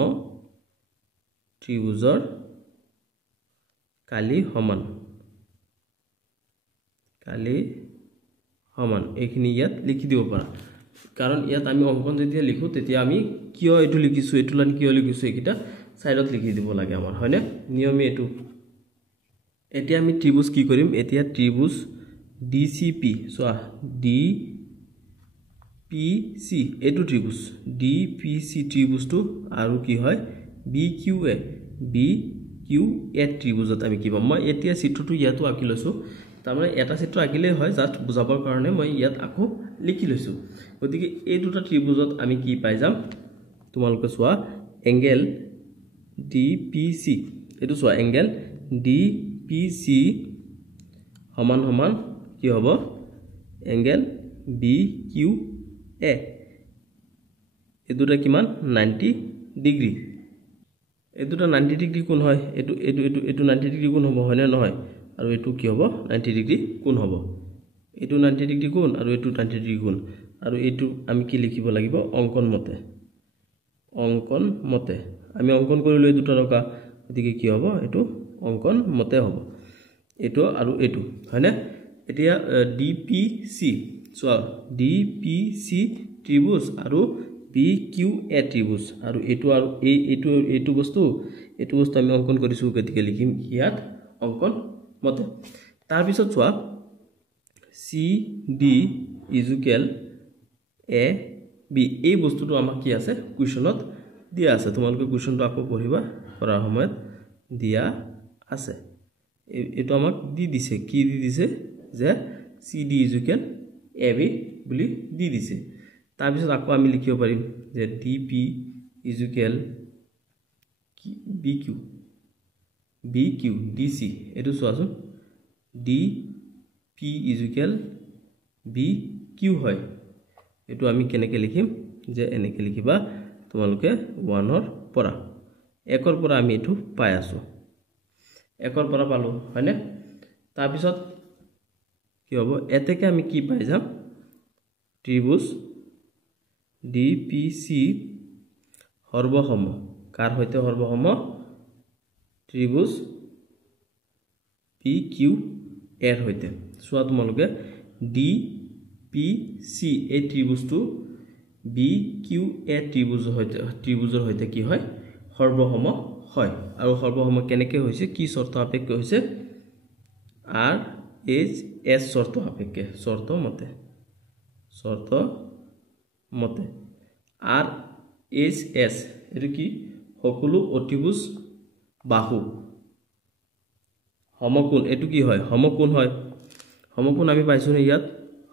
ত্ৰিভুজৰ কালি সমান এইখিনি ইয়াত লিখি দিব পাৰা কাৰণ ইয়াত আমি অঙ্কন যেতিয়া লিখো তেতিয়া আমি কিয় এটো লিখিছো এটো লাইন কিয় লিখিছো একিটা সাইডত লিখি দিব লাগে আমাৰ হয়নে নিয়মে এটো এতিয়া আমি ত্ৰিভুজ কি কৰিম এতিয়া ত্ৰিভুজ ডিসিপি সো ডিপিসি এটো ত্ৰিভুজ ডিপিসি ত্ৰিভুজটো আৰু কি হয় বিকিউএ ত্ৰিভুজত আমি কি পাম মই এতিয়া চিত্ৰটো ইয়াতো আঁকি লৈছো তাৰমানে এটা চিত্ৰ আঁকিলে হয় জাস্ট বুজাবৰ কাৰণে মই ইয়াত আকৌ লিখি লৈছো গতিকে এই দুটা ত্ৰিভুজত আমি কি পাই যাম তোমালোকে চোৱা এংগেল ডিপিসি এটো চোৱা এংগেল ডিপিসি সমান সমান কি হ'ব এংগেল বিকিউএ এই দুটা কিমান 90 ডিগ্ৰী এই দুটা 90 ডিগ্ৰী কোণ হয় এটো 90 ডিগ্ৰী কোণ হ'ব হয় না নহয় আৰু এটো কি হ'ব 90 ডিগ্ৰী কোণ হ'ব এটো 90 ডিগ্ৰী কোণ আৰু এটো 90 ডিগ্ৰী কোণ আৰু এটো আমি কি লিখিব লাগিব অঙ্কন মতে আমি অঙ্কন কৰিলে দুটা ৰকা গতিকে কি হ'ব এটো অঙ্কন মতে হ'ব এটো আৰু এটো হয়নে এতিয়া ডিপিসি সো ডিপিসি ত্ৰিভুজ আৰু বিকিউএ ত্ৰিভুজ আৰু এটো বস্তু আমি অঙ্কন কৰিছো গতিকে লিখিম ইয়াত অঙ্কন মতে তাৰ পিছত চোৱা CD ইকুয়াল এ বি এই বস্তুটো আমাক কি আছে কোৱেশ্চনত দিয়া আছে তোমালোকে কোৱেশ্চনটো আকৌ পঢ়িবা কৰাৰ সময়ত দিয়া আছে এটো আমাক দি দিছে কি দি দিছে যে CD ইকুয়াল এ বি বুলি দি দিছে তাৰ পিছত আকৌ আমি লিখিব পাৰিম যে DP ইকুয়াল BQ DC এটো চোৱাচোন DP ইকুয়াল BQ হয় এটো আমি কেনেকৈ লিখিম যে এনেকৈ লিখিবা তোমালোকে 1 ৰ পৰা 1 ৰ পৰা আমি এটো পাই আছো 1 ৰ পৰা পালো হয়নে তাৰ পিছত কি হ'ব এতেকে আমি কি পাই যাম ত্ৰিভুজ ডিপিসি সৰ্বসম কাৰ হৈতে সৰ্বসম ত্ৰিভুজ পিকিউ এৰ হৈতে সোৱা তোমালোকে ডিপিসি এই ত্ৰিভুজটো বিকিউএ ত্ৰিভুজৰ হৈতে কি হয় সৰ্বসম হয় আৰু সৰ্বসম কেনেকৈ হৈছে কি শৰ্ত সাপেক্ষে হৈছে আৰ এইচ এস শৰ্ত সাপেক্ষে শৰ্ত মতে আৰ এইচ এস এটো কি সকলো অতিভুজ বাহু সমকোণ এটো কি হয় সমকোণ আমি পাইছো নে ইয়াত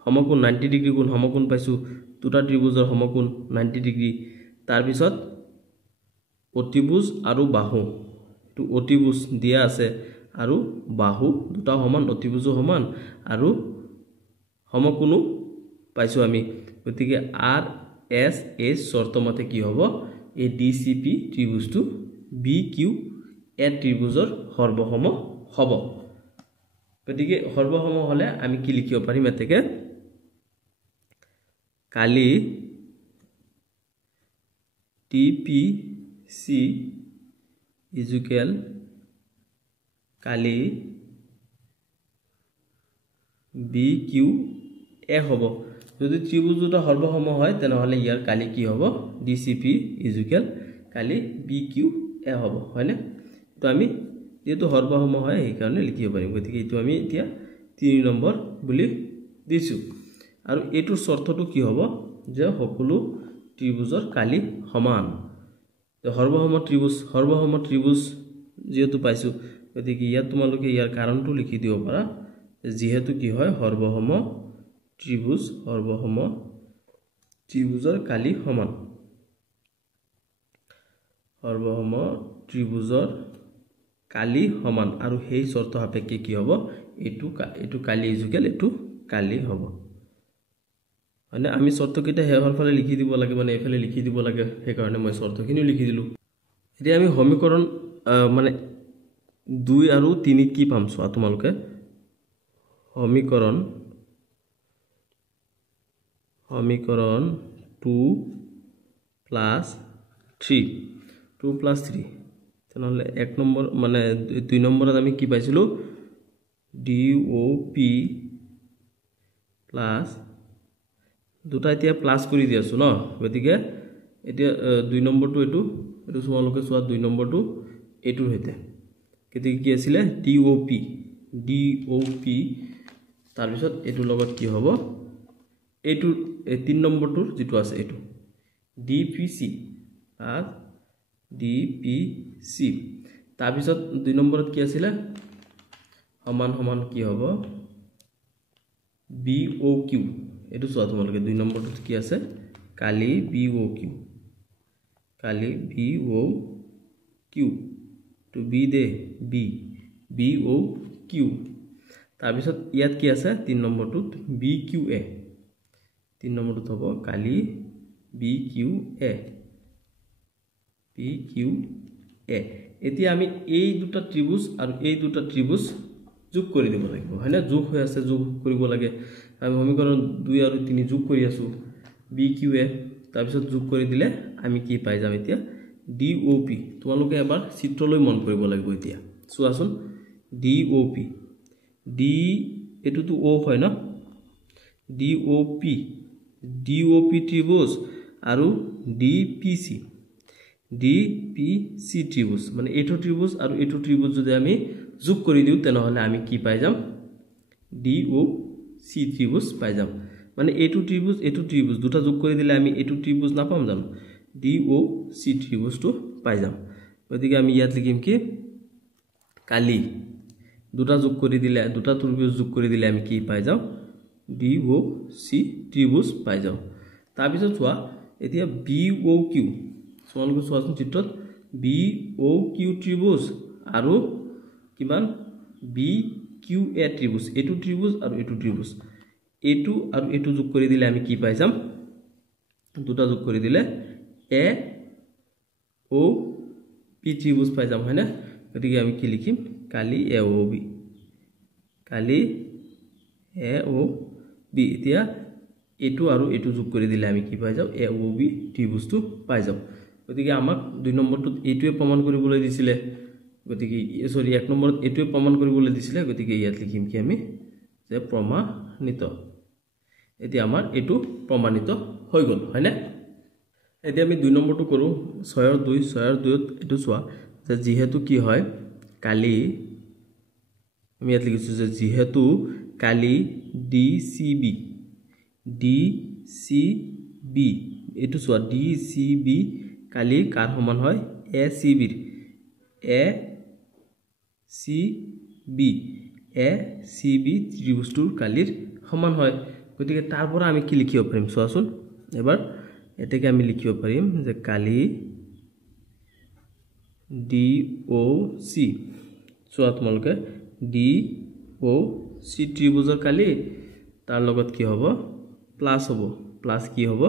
সমকোণ 90 ডিগ্ৰী কোণ সমকোণ পাইছো দুটা ত্ৰিভুজৰ সমকোণ 90 ডিগ্ৰী তাৰ পিছত অতিভুজ আৰু বাহু এটো অতিভুজ দিয়া আছে আৰু বাহু দুটা সমান অতিভুজ সমান আৰু সমকোণো পাইছো আমি গতিকে আৰ এস এস শৰ্ত মতে কি হ'ব এই ডিসিপি ত্ৰিভুজটো বিকিউএ ত্ৰিভুজৰ সৰ্বসম হ'ব গতিকে সৰ্বসম হলে আমি কি লিখিব পাৰিম এতেকে কালি ডিপিসি ইকুয়াল কালি বিকিউএ হ'ব যদি ত্ৰিভুজ দুটা সৰ্বসম হয় তেনেহলে ইয়াৰ কালি কি হ'ব ডিসিপি ইকুয়াল কালি বিকিউএ হ'ব হয়নে তো আমি যেটো সৰ্বসম হয় এই কাৰণে লিখিব পাৰিম গতিকে এটো আমি এতিয়া 3 নম্বৰ বুলি দিছো আৰু এটোৰ শৰ্তটো কি হ'ব যে সকলো ত্ৰিভুজৰ কালি সমান তো সৰ্বসম ত্ৰিভুজ যেহেতু পাইছো গতিকে ইয়াত তোমালোকে ইয়াৰ কাৰণটো লিখি দিব পাৰা যেহেতু কি হয় সৰ্বসম ত্ৰিভুজৰ কালি সমান সৰ্বসম ত্ৰিভুজৰ কালি সমান আৰু সেই শৰ্ত সাপেক্ষে কি হ'ব এটো কালি ইকুয়াল এটো কালি হ'ব মানে আমি শৰ্ত কিটা হেহৰ ফালে লিখি দিব লাগে মানে এফালে লিখি দিব লাগে সেই কাৰণে মই শৰ্তখিনি লিখি দিলো এতিয়া আমি সমীকৰণ মানে 2 আৰু 3 কি পাম চোৱা তোমালোকে সমীকৰণ 2 প্লাস 3 2 প্লাস 3 তাহলে 1 নম্বৰ মানে 2 নম্বৰত আমি কি পাইছিলো DOP প্লাস দুটা এতিয়া প্লাস কৰি দি আছো ন গতিকে এতিয়া 2 নম্বৰটো এটো তোমালোকে চোৱা 2 নম্বৰটো এটোৰ হেতে গতিকে কি আছিল DOP তাৰ পিছত এটোৰ লগত কি হ'ব এটো 3 নম্বৰটোৰ যেটো আছে এটো DPC আৰ DPC তাৰ পিছত 2 নম্বৰত কি আছিল সমান সমান কি হ'ব BOQ এটো চোৱা তোমালোকে 2 নম্বৰটোত কি আছে কালি BOQ to B De BOQ তাৰ পিছত ইয়াত কি আছে 3 নম্বৰটোত BQA 3 নম্বৰটোত হ'ব কালি BQA এতিয়া আমি এই দুটা ত্ৰিভুজ আৰু এই দুটা ত্ৰিভুজ যোগ কৰি দিব লাগিব হয়নে যোগ হৈ আছে যোগ কৰিব লাগে আমি সমীকৰণ 2 আৰু 3 যোগ কৰি আছো BQA তাৰ পিছত যোগ কৰি দিলে আমি কি পাই যাম এতিয়া DOP তোমালোকে এবাৰ চিত্ৰলৈ মন কৰিব লাগিব এতিয়া চোৱাচোন DOP D এটো তো O হয় না DOP ত্ৰিভুজ আৰু DPC ত্ৰিভুজ মানে এটো ত্ৰিভুজ আৰু এটো ত্ৰিভুজ যদি আমি যোগ কৰি দিও তেনহলে আমি কি পাই যাম DOC ত্ৰিভুজ পাই যাম মানে এটো ত্ৰিভুজ দুটা যোগ কৰি দিলে আমি এটো ত্রিভুজ না পাম জানো DOC ত্রিভুজটো পাই যাম গতিকে আমি ইয়াত লিখিম কি কালি দুটা যোগ কৰি দিলে দুটা ত্ৰিভুজ যোগ কৰি দিলে আমি কি পাই যাম DOC ত্ৰিভুজ পাই যাও তাৰ পিছত চোৱা এতিয়া BOQ তোমালোকে চোৱাচোন চিত্ৰত BOQ ত্ৰিভুজ আৰু কিমান BQA ত্ৰিভুজ এটো ত্ৰিভুজ আৰু এটো ত্ৰিভুজ এটো আৰু এটো যোগ কৰি দিলে আমি কি পাই যাম দুটা যোগ কৰি দিলে AOP ত্রিভুজ পাই যাম হয়নে গতিকে আমি কি লিখিম কালি AOB এতিয়া এটো আৰু এটো যোগ কৰি দিলে আমি কি পাই যাও AOB ত্ৰিভুজটো পাই যাও গতিকে আমাক 2 নম্বৰটোত এটোৱে প্ৰমাণ কৰিবলৈ দিছিলে গতিকে সৰি 1 নম্বৰত এটোৱে প্ৰমাণ কৰিবলৈ দিছিলে গতিকে ইয়াত লিখিম কি আমি যে প্ৰমাণিত এতিয়া আমাৰ এটো প্ৰমাণিত হৈ গল হয়নে এতিয়া আমি 2 নম্বৰটো কৰো 6 আৰু 2 এটো চোৱা যে যেহেতু কি হয় কালি আমি ইয়াত লিখিছো যে যেহেতু কালি DCB এটো চোৱা DCB কালি কাৰ সমান হয় ACB ত্ৰিভুজটোৰ কালিৰ সমান হয় গতিকে তাৰ পৰা আমি কি লিখিব পাৰিম চোৱাচোন এবাৰ এটাকে আমি লিখিব পাৰিম যে কালি DOC চোৱা তোমালোকে DOC ত্ৰিভুজৰ কালি তাৰ লগত কি হ'ব প্লাস হ'ব প্লাস কি হ'ব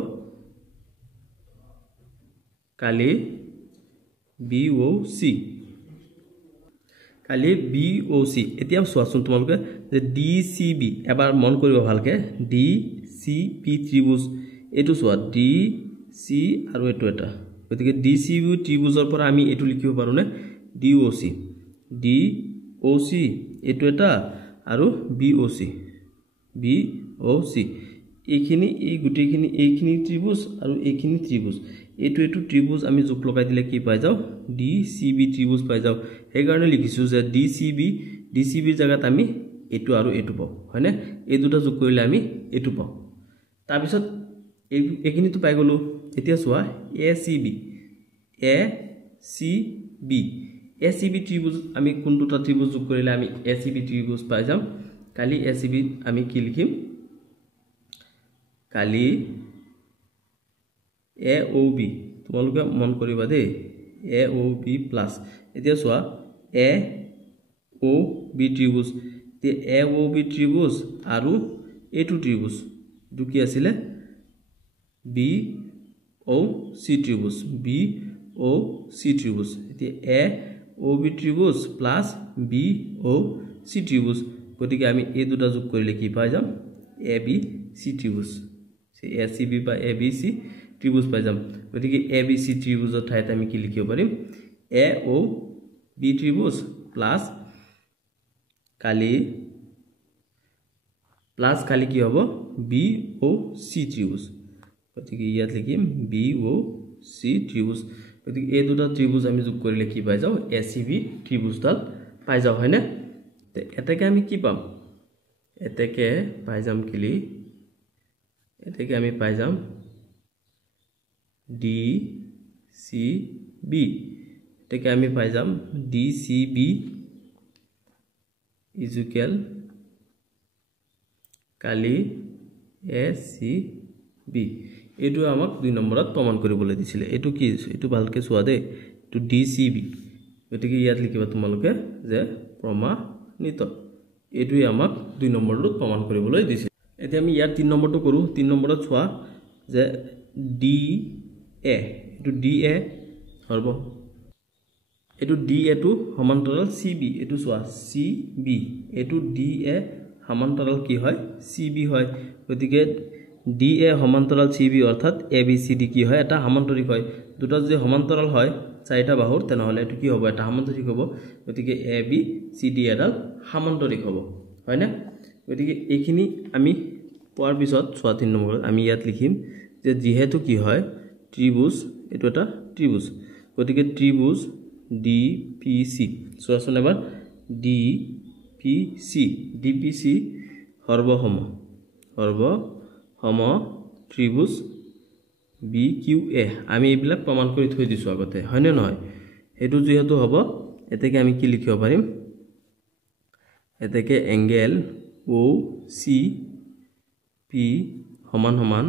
কালি BOC এতিয়া চোৱাচোন তোমালোকে যে DCB এবাৰ মন কৰিব ভালকে DCB ত্ৰিভুজ এটো চোৱা DC আৰু এটো এটা গতিকে DCB ত্ৰিভুজৰ পৰা আমি এটো লিখিব পাৰো নে DOC এটো এটা আৰু BOC এইখিনি এই গুটেখিনি এইখিনি ত্ৰিভুজ আৰু এইখিনি ত্রিভুজ এটো ত্রিভুজ আমি যোগ লগাই দিলে কি পাই যাও DCB ত্রিভুজ পাই যাও এই কাৰণে লিখিছো যে DCB জায়গাত আমি এটো আৰু এটো পাও হয়নে এই দুটা যোগ কৰিলে আমি এটো পাও তাৰ পিছত এইখিনি তো পাই গলো এতিয়া চোৱা ACB ত্ৰিভুজ আমি কোন দুটা ত্ৰিভুজ যোগ কৰিলে আমি ACB ত্রিভুজ পাই যাম কালি ACB আমি কি লিখিম কালি AOB তোমালোকে মন কৰিবা দে AOB প্লাস এতিয়া চোৱা AOB ত্ৰিভুজ তে AOB ত্ৰিভুজ আৰু এটো ত্ৰিভুজ দুটো কি আছিল BOC ত্ৰিভুজ এতিয়া AOB ত্ৰিভুজ প্লাস BOC ত্ৰিভুজ গতিকে আমি এই দুটা যোগ কৰিলে কি পাই যাম ABC ত্ৰিভুজ ACB বা ABC ত্ৰিভুজ পাই যাম গতিকে ABC ত্ৰিভুজৰ ঠাইত আমি কি লিখিব পাৰিম AOB ত্ৰিভুজ প্লাস কালি কি হ'ব BOC ত্ৰিভুজ গতিকে ইয়াত লিখিম BOC ত্ৰিভুজ গতিকে এই দুটা ত্ৰিভুজ আমি যোগ কৰিলে কি পাই যাও ACB ত্ৰিভুজডাল পাই যাও হয়নে তে এটাকে আমি কি পাম এটাকে পাই যাম কিলি এটাকে আমি পাই যাম DCB এটাকে আমি পাই যাম DCB ইকুয়াল কালি ACB এটো আমাক 2 নম্বৰত প্ৰমাণ কৰিবলৈ দিছিল এটো কি এটো ভালকে চোৱা দে এটো DCB গতিকে ইয়াত লিখিবা তোমালোকে যে প্ৰমাণিত এটোই আমাক 2 নম্বৰটো প্ৰমাণ কৰিবলৈ দিছিল এতিয়া আমি ইয়াৰ 3 নম্বৰটো কৰো 3 নম্বৰত চোৱা যে DA এটো DA হ'ব এটো DA টো সমান্তৰাল CB এটো চোৱা CB এটো DA সমান্তৰাল কি হয় CB হয় গতিকে DA সমান্তৰাল CB অৰ্থাৎ ABCD কি হয় এটা সমান্তৰিক হয় দুটা যদি সমান্তৰাল হয় চাৰিটা বাহুৰ তেনেহলে এটো কি হ'ব এটা সমান্তৰিক হ'ব গতিকে ABCD এডাল সমান্তৰিক হ'ব হয় না গতিকে এইখিনি আমি পোৱাৰ পিছত 3 নম্বৰত আমি ইয়াত লিখিম যে যেহেতু কি হয় ত্ৰিভুজ এটো এটা ত্ৰিভুজ গতিকে ত্ৰিভুজ DPC সোয়াসন এবাৰ DPC সৰ্বসম ত্ৰিভুজ BQA আমি এইবিলাক প্ৰমাণ কৰি থৈ দিছো আগতে হয়নে নহয় এটো যেহেতু হ'ব এতেকে আমি কি লিখিব পাৰিম এতেকে এংগেল OCP সমান সমান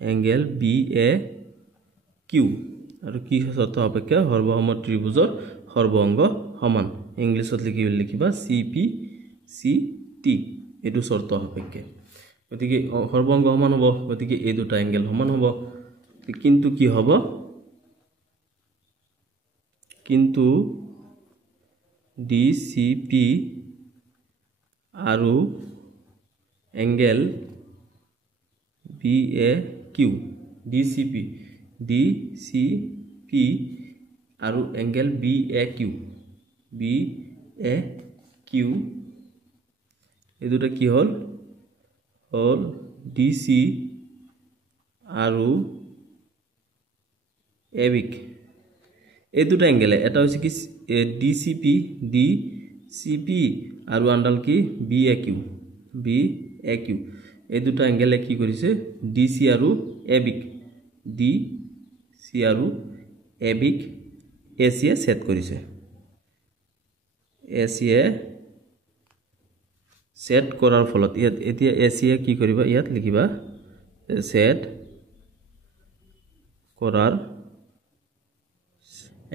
এংগেল BAQ আৰু কি শৰ্ত সাপেক্ষে সৰ্বসম ত্ৰিভুজৰ সৰ্বঅংগ সমান ইংলিশত লিখিবা CPCT এটো শৰ্ত সাপেক্ষে গতিকে সৰ্বঅংগ সমান হ'ব গতিকে এই দুটা এংগেল সমান হ'ব কিন্তু কি হ'ব কিন্তু DCP আৰু এংগেল BAQ DCP আৰু এংগেল BAQ এই দুটা কি হল DC আৰু ABQ এই দুটা এংগেল এটা হৈছে কি DCP আৰু আন্ডাল কি BAQ এই দুটা এংগেলে কি কৰিছে DC আৰু ABQ AC সেট কৰিছে AC সেট কৰাৰ ফলত এতিয়া AC কি কৰিবা ইয়াত লিখিবা সেট কৰাৰ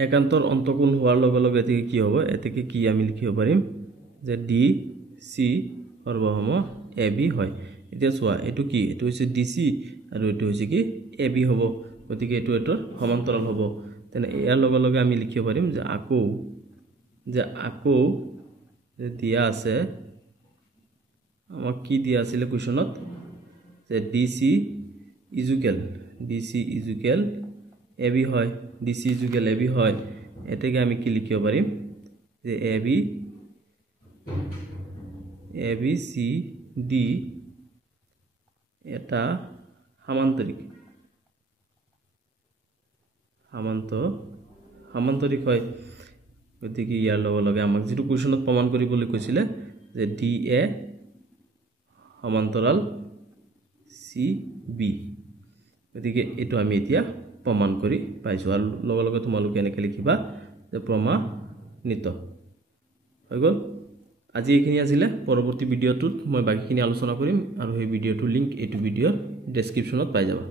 একান্তৰ অন্তকোণ হোৱাৰ লগে লগে এতে কি হ'ব এতেকে কি আমি লিখিব পাৰিম যে DC সৰ্বসম AB হয় এতিয়া চোৱা এটো কি এটো হৈছে DC আৰু এটো হৈছে কি AB হ'ব গতিকে এটো এটোৰ সমান্তৰাল হ'ব তেনে ইয়াৰ লগে লগে আমি লিখিব পাৰিম যে আকৌ যে দিয়া আছে আমাক কি দিয়া আছিল কোৱেশ্যনত যে DC ইকুয়াল AB হয় DC ইকুয়াল AB হয় এটাকে আমি কি লিখিব পাৰিম যে ABCD এটা সমান্তৰিক হয় গতিকে ইয়াৰ লগে লগে আমাক যেটো কোৱেশ্যনত প্ৰমাণ কৰিবলৈ কৈছিলে যে DA সমান্তৰাল CB গতিকে এটো আমি এতিয়া প্ৰমাণ কৰি পাইছো আৰু লগে লগে তোমালোকে এনেকৈ লিখিবা যে প্ৰমাণিত হৈ গল আজি এইখিনি আছিল পৰৱৰ্তী ভিডিঅটোত মই বাকিখিনি আলোচনা কৰিম আৰু এই ভিডিঅটোৰ লিংক এটো ভিডিঅৰ ডেসক্ৰিপচনত পাই যাবা